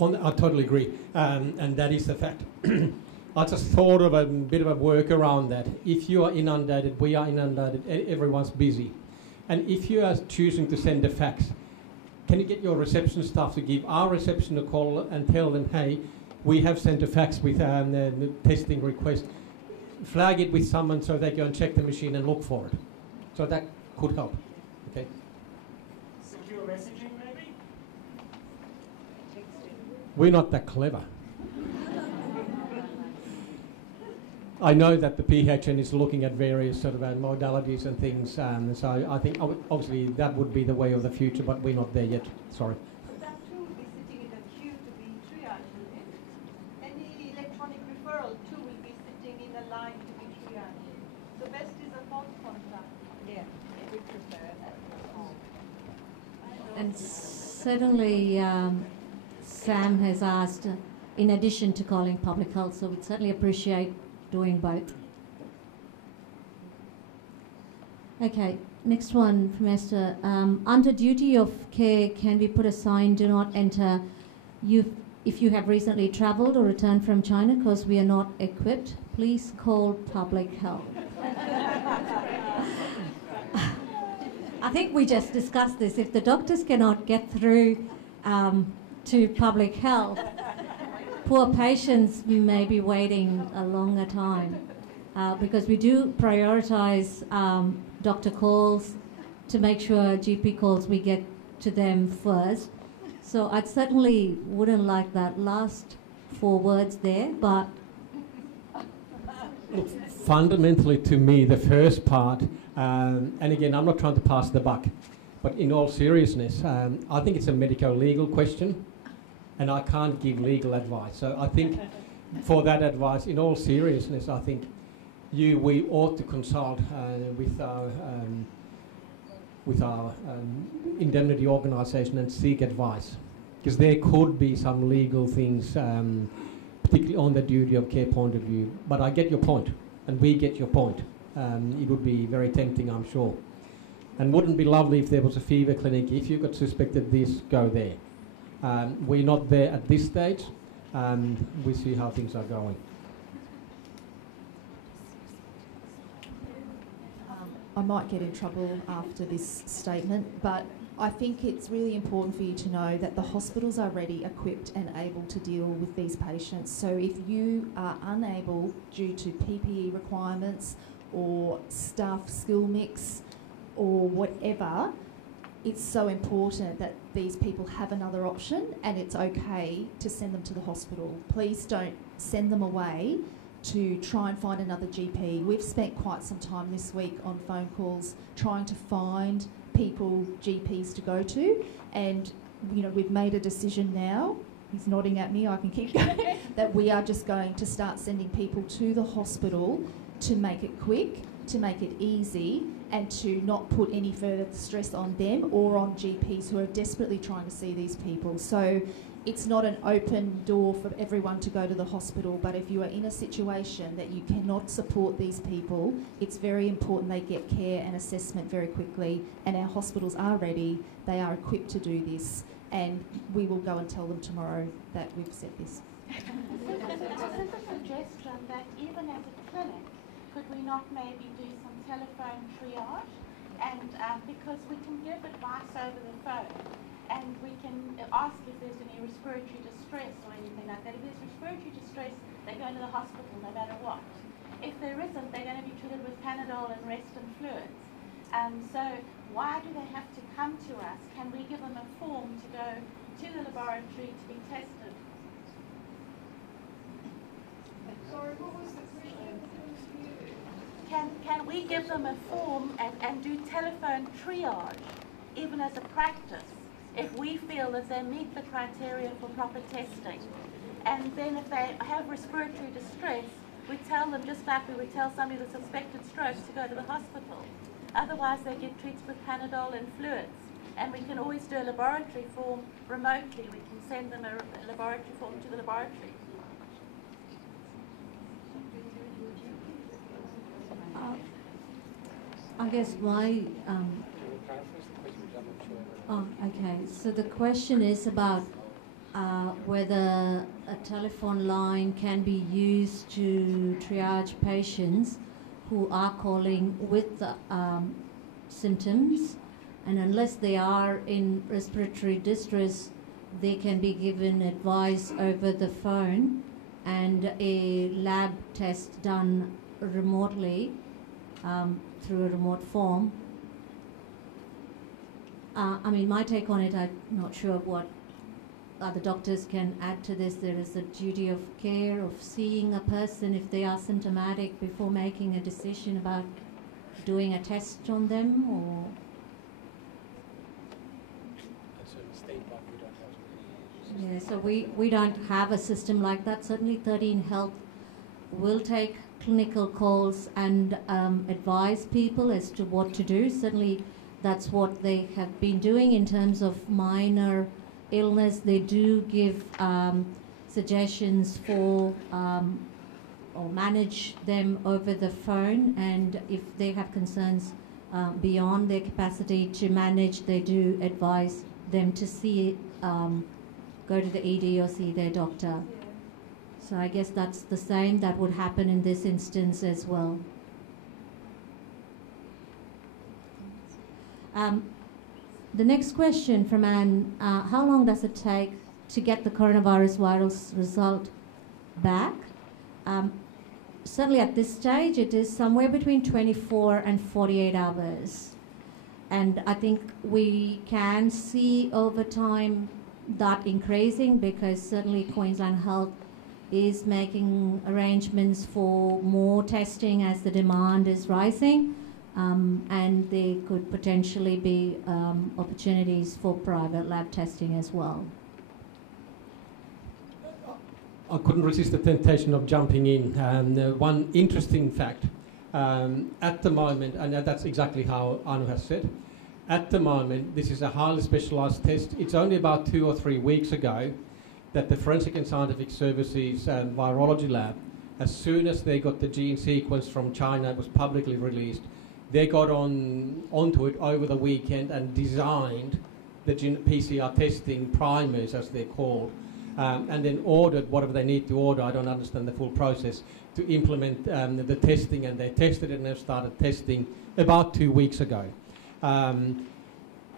I totally agree, and that is the fact. I just thought of a bit of a work around that. If you are inundated, we are inundated, everyone's busy. And if you are choosing to send a fax, can you get your reception staff to give our reception a call and tell them, hey, we have sent a fax with the testing request. Flag it with someone so they go and check the machine and look for it. So that could help. Okay. Secure messaging, maybe? We're not that clever. I know that the PHN is looking at various sort of modalities and things, so I think obviously that would be the way of the future, but we're not there yet. Sorry. That too will be sitting in a queue to be triaged. Any electronic referral too will be sitting in a line to be triaged. The best is a phone contact. Yeah, we prefer that. And certainly Sam has asked, in addition to calling public health, so we'd certainly appreciate doing both. Okay, next one from Esther. Under duty of care, can we put a sign, do not enter if you have recently travelled or returned from China because we are not equipped? Please call public health. I think we just discussed this. If the doctors cannot get through to public health, poor patients may be waiting a longer time because we do prioritise doctor calls to make sure GP calls we get to them first. So I certainly wouldn't like that last 4 words there, but... Look, fundamentally to me, the first part, and again, I'm not trying to pass the buck, but in all seriousness, I think it's a medico-legal question. And I can't give legal advice. So I think for that advice, in all seriousness, I think we ought to consult with our indemnity organisation and seek advice. Because there could be some legal things, particularly on the duty of care point of view. But I get your point, and we get your point. It would be very tempting, I'm sure. And wouldn't it be lovely if there was a fever clinic, if you got suspected this, go there. We're not there at this stage, and we see how things are going. I might get in trouble after this statement, but I think it's really important for you to know that the hospitals are ready, equipped and able to deal with these patients. So if you are unable due to PPE requirements or staff skill mix or whatever, it's so important that these people have another option, and it's okay to send them to the hospital. Please don't send them away to try and find another GP. We've spent quite some time this week on phone calls trying to find people, GPs to go to, and we've made a decision now. He's nodding at me, I can keep going, that we are just going to start sending people to the hospital to make it quick, to make it easy, and to not put any further stress on them or on GPs who are desperately trying to see these people. So it's not an open door for everyone to go to the hospital, but if you are in a situation that you cannot support these people, it's very important they get care and assessment very quickly, and our hospitals are ready, they are equipped to do this, and we will go and tell them tomorrow that we've said this. This is a suggestion that even as a clinic, could we not maybe do some telephone triage? And because we can give advice over the phone, and we can ask if there's any respiratory distress or anything like that. If there's respiratory distress, they go to the hospital no matter what. If there isn't, they're going to be treated with Panadol and rest and fluids. So why do they have to come to us? Can we give them a form to go to the laboratory to be tested? Sorry, what was the question? Can we give them a form and do telephone triage, even as a practice, if we feel that they meet the criteria for proper testing? And then if they have respiratory distress, we tell them, just like we would tell somebody with suspected stroke, to go to the hospital. Otherwise, they get treated with Panadol and fluids. And we can always do a laboratory form remotely. We can send them a laboratory form to the laboratory. I guess my... okay. So the question is about whether a telephone line can be used to triage patients who are calling with symptoms, and unless they are in respiratory distress, they can be given advice over the phone and a lab test done remotely through a remote form. I mean, my take on it, I'm not sure what other doctors can add to this. There is a duty of care of seeing a person if they are symptomatic before making a decision about doing a test on them, or... Yeah, so we don't have a system like that. Certainly 13 Health will take clinical calls and advise people as to what to do. Certainly that's what they have been doing in terms of minor illness. They do give suggestions for or manage them over the phone, and if they have concerns beyond their capacity to manage, they do advise them to see go to the ED or see their doctor. So I guess that's the same that would happen in this instance as well. The next question from Anne, how long does it take to get the coronavirus virus result back? Certainly at this stage, it is somewhere between 24 and 48 hours. And I think we can see over time that increasing, because certainly Queensland Health is making arrangements for more testing as the demand is rising, and there could potentially be opportunities for private lab testing as well. I couldn't resist the temptation of jumping in. One interesting fact, at the moment, and that's exactly how Anu has said, at the moment, this is a highly specialised test. It's only about 2 or 3 weeks ago that the Forensic and Scientific Services Virology Lab, as soon as they got the gene sequence from China, it was publicly released, they got onto it over the weekend and designed the PCR testing primers, as they're called, and then ordered whatever they need to order. I don't understand the full process to implement the testing, and they tested it and they've started testing about 2 weeks ago.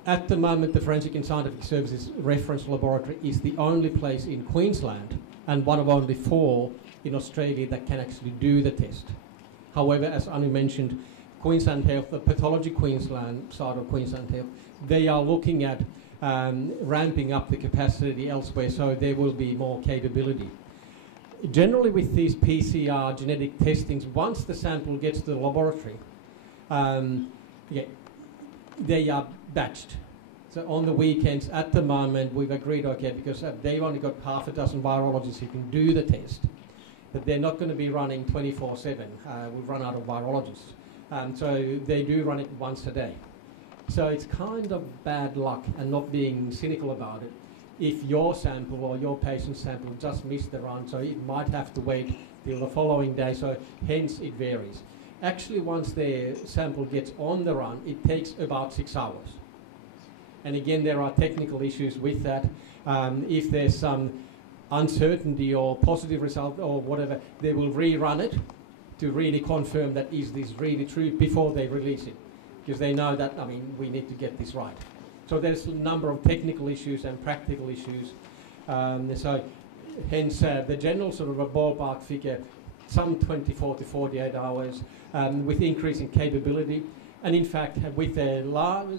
At the moment, the Forensic and Scientific Services Reference Laboratory is the only place in Queensland and one of only 4 in Australia that can actually do the test. However, as Anu mentioned, Queensland Health, the Pathology Queensland side of Queensland Health, they are looking at ramping up the capacity elsewhere, so there will be more capability. Generally with these PCR genetic testings, once the sample gets to the laboratory, they are batched. So on the weekends, at the moment, we've agreed, okay, because they've only got half a dozen virologists who can do the test, but they're not going to be running 24/7. We've run out of virologists. So they do run it once a day. So it's kind of bad luck, and not being cynical about it, if your sample or your patient's sample just missed the run, so it might have to wait till the following day, so hence it varies. Actually, once their sample gets on the run, it takes about 6 hours. And again, there are technical issues with that. If there's some uncertainty or positive result or whatever, they will rerun it to really confirm that is this really true before they release it. Because they know that, I mean, we need to get this right. So there's a number of technical issues and practical issues. So hence the general sort of a ballpark figure, some 24 to 48 hours with increasing capability. And in fact, with a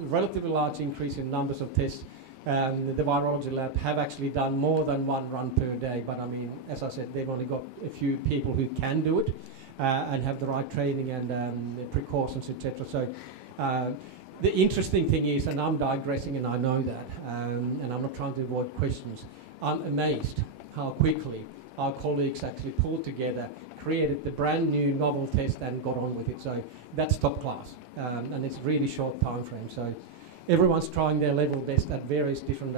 relatively large increase in numbers of tests, the virology lab have actually done more than 1 run per day. But I mean, as I said, they've only got a few people who can do it and have the right training and precautions, etc. So the interesting thing is, and I'm digressing and I know that, and I'm not trying to avoid questions, I'm amazed how quickly our colleagues actually pulled together, created the brand new novel test and got on with it. So that's top class, and it's really short time frame. So everyone's trying their level best at various different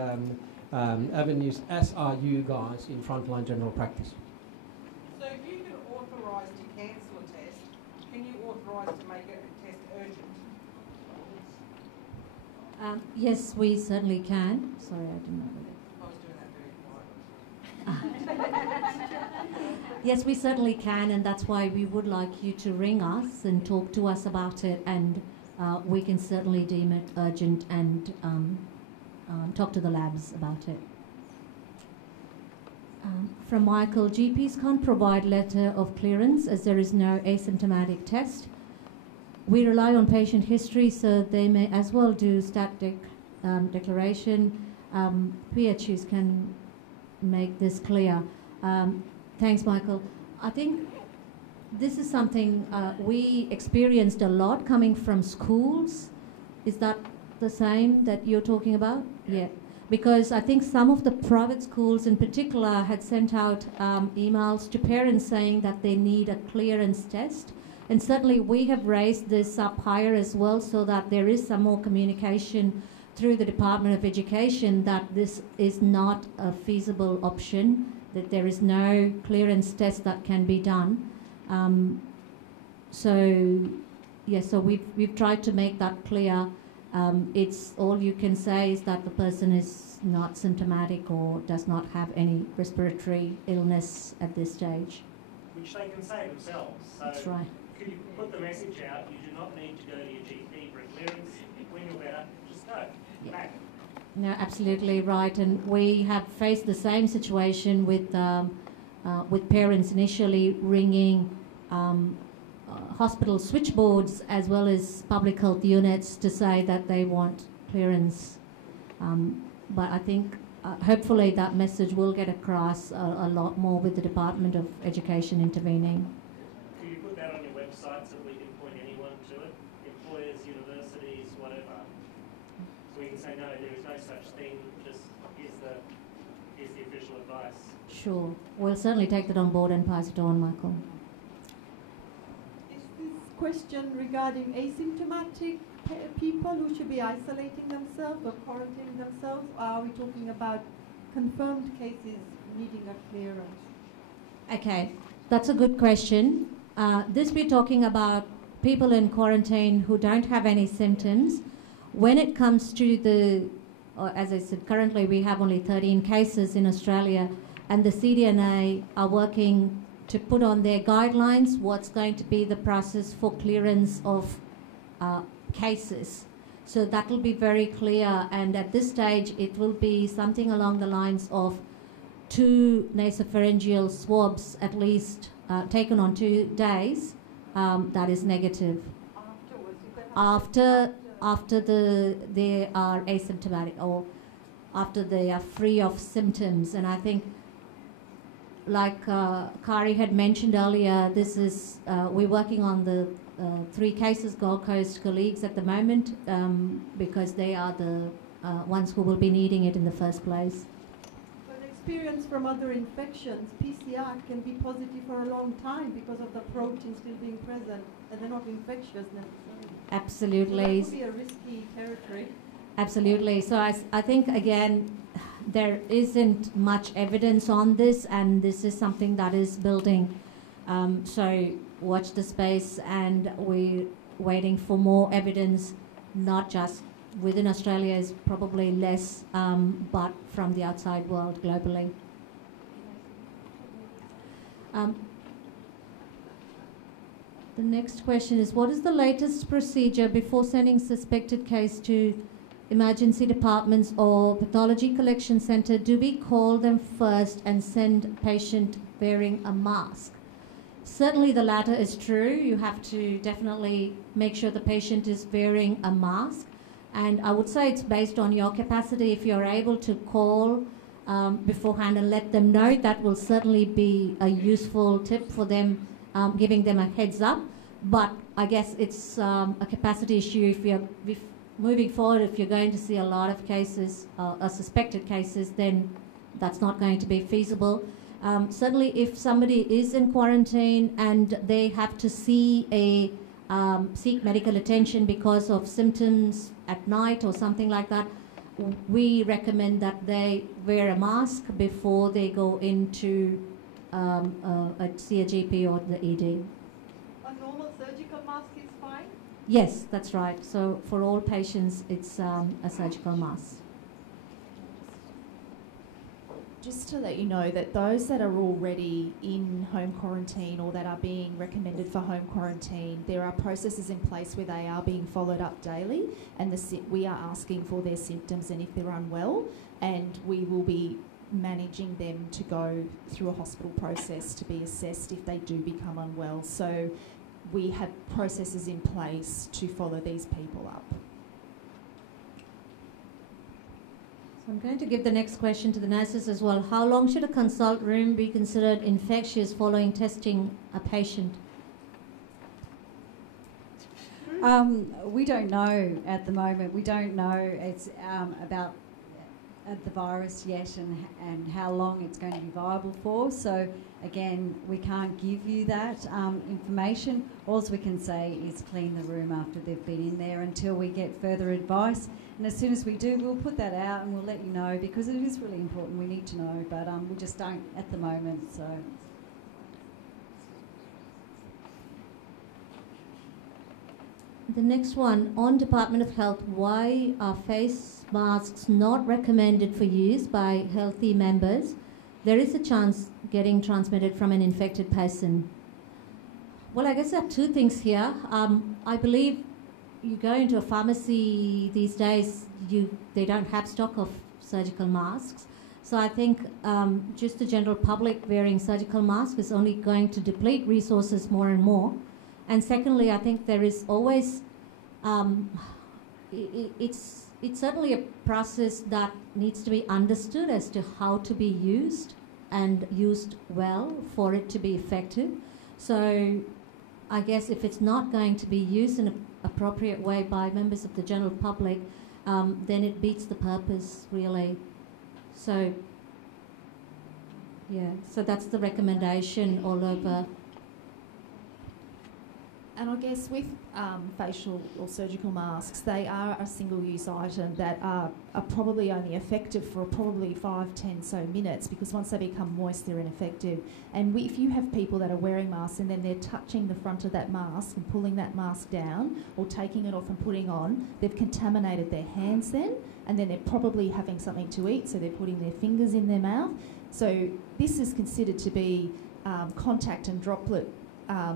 avenues, as are you guys in frontline general practice. So if you can authorise to cancel a test, can you authorise to make a test urgent? Yes, we certainly can. Sorry, I didn't know that. I was doing that very quietly. Yes, we certainly can, and that's why we would like you to ring us and talk to us about it, and we can certainly deem it urgent and talk to the labs about it. From Michael, GPs can't provide letter of clearance as there is no asymptomatic test. We rely on patient history, so they may as well do stat declaration. PHUs can make this clear. Thanks, Michael. I think this is something we experienced a lot coming from schools. Is that the same that you're talking about? Yeah. Because I think some of the private schools in particular had sent out emails to parents saying that they need a clearance test. And certainly we have raised this up higher as well, so that there is some more communication through the Department of Education that this is not a feasible option, that there is no clearance test that can be done. So we've tried to make that clear. It's all you can say is that the person is not symptomatic or does not have any respiratory illness at this stage. Which they can say themselves. So That's right. could you put the message out, you do not need to go to your GP for a clearance. When you're better, just go. Back. No, absolutely right. And we have faced the same situation with parents initially ringing hospital switchboards as well as public health units to say that they want clearance. But I think hopefully that message will get across a lot more with the Department of Education intervening. Could you put that on your website so that we can point anyone to it? Employers, universities, whatever. So we can say, no, there is no such thing, just here's the official advice. Sure. We'll certainly take that on board and pass it on, Michael. Is this question regarding asymptomatic people who should be isolating themselves or quarantining themselves? Or are we talking about confirmed cases needing a clearance? Okay, that's a good question. This we're talking about people in quarantine who don't have any symptoms. When it comes to as I said, currently we have only 13 cases in Australia, and the CDNA are working to put on their guidelines what's going to be the process for clearance of cases. So that will be very clear, and at this stage it will be something along the lines of 2 nasopharyngeal swabs at least taken on 2 days that is negative. After they are asymptomatic or after they are free of symptoms. And I think, like Kari had mentioned earlier, this is we're working on the 3 cases, Gold Coast colleagues at the moment, because they are the ones who will be needing it in the first place. But experience from other infections, PCR can be positive for a long time because of the protein still being present, and they're not infectious necessarily. Absolutely. So that would be a risky territory. Absolutely. So I think, again, there isn't much evidence on this, and this is something that is building. So watch the space, and we're waiting for more evidence, not just within Australia, is probably less, but from the outside world globally. The next question is, what is the latest procedure before sending suspected case to emergency departments or pathology collection centre? Do we call them first and send patient wearing a mask? Certainly the latter is true. You have to definitely make sure the patient is wearing a mask. And I would say it's based on your capacity. If you're able to call beforehand and let them know, that will certainly be a useful tip for them, giving them a heads up. But I guess it's a capacity issue. If moving forward, if you're going to see a lot of cases, suspected cases, then that's not going to be feasible. Certainly if somebody is in quarantine and they have to see a seek medical attention because of symptoms at night or something like that, we recommend that they wear a mask before they go into see a GP or the ED. A normal surgical mask is fine? Yes, that's right. So for all patients, it's a surgical mask. Just to let you know that those that are already in home quarantine or that are being recommended for home quarantine, there are processes in place where they are being followed up daily, and we are asking for their symptoms and if they're unwell, and we will be managing them to go through a hospital process to be assessed if they do become unwell. So we have processes in place to follow these people up. So I'm going to give the next question to the nurses as well. How long should a consult room be considered infectious following testing a patient? We don't know at the moment. We don't know about the virus yet and how long it's going to be viable for. So again, we can't give you that information. All we can say is clean the room after they've been in there until we get further advice. And as soon as we do, we'll put that out and we'll let you know, because it is really important. We need to know, but we just don't at the moment. So. The next one, on Department of Health, why are face masks not recommended for use by healthy members? There is a chance getting transmitted from an infected person. Well, I guess there are two things here. I believe you go into a pharmacy these days, they don't have stock of surgical masks. So I think just the general public wearing surgical masks is only going to deplete resources more and more. And secondly, I think there is always, it's certainly a process that needs to be understood as to how to be used and used well for it to be effective. So I guess if it's not going to be used in an appropriate way by members of the general public, then it beats the purpose, really. So, yeah, so that's the recommendation all over. And I guess with facial or surgical masks, they are a single-use item that are probably only effective for probably 5-10 so minutes, because once they become moist, they're ineffective. And if you have people that are wearing masks and then they're touching the front of that mask and pulling that mask down or taking it off and putting on, they've contaminated their hands then, and then they're probably having something to eat, so they're putting their fingers in their mouth. So this is considered to be contact and droplet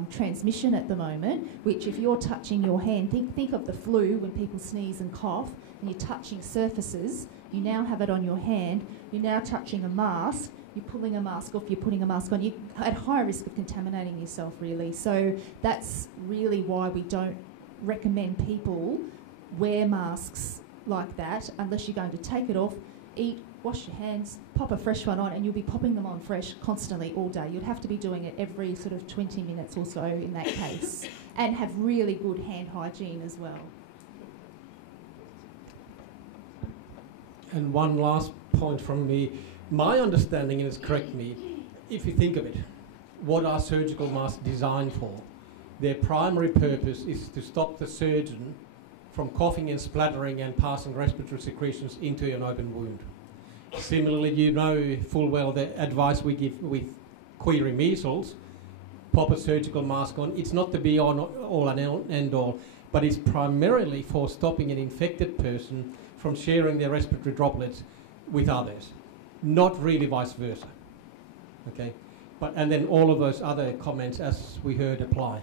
transmission at the moment, which if you're touching your hand, think of the flu when people sneeze and cough and you're touching surfaces, you now have it on your hand, you're now touching a mask, you're pulling a mask off, you're putting a mask on, you're at high risk of contaminating yourself, really. So that's really why we don't recommend people wear masks like that unless you're going to take it off, eat, wash your hands, pop a fresh one on, and you'll be popping them on fresh constantly all day. You'd have to be doing it every sort of 20 minutes or so in that case, and have really good hand hygiene as well. And one last point from me. My understanding, and it's correct me, if you think of it, what are surgical masks designed for? Their primary purpose is to stop the surgeon from coughing and splattering and passing respiratory secretions into an open wound. Similarly, you know full well the advice we give with query measles, pop a surgical mask on. It's not to be all and end all, but it's primarily for stopping an infected person from sharing their respiratory droplets with others, not really vice versa. Okay, and then all of those other comments, as we heard, apply.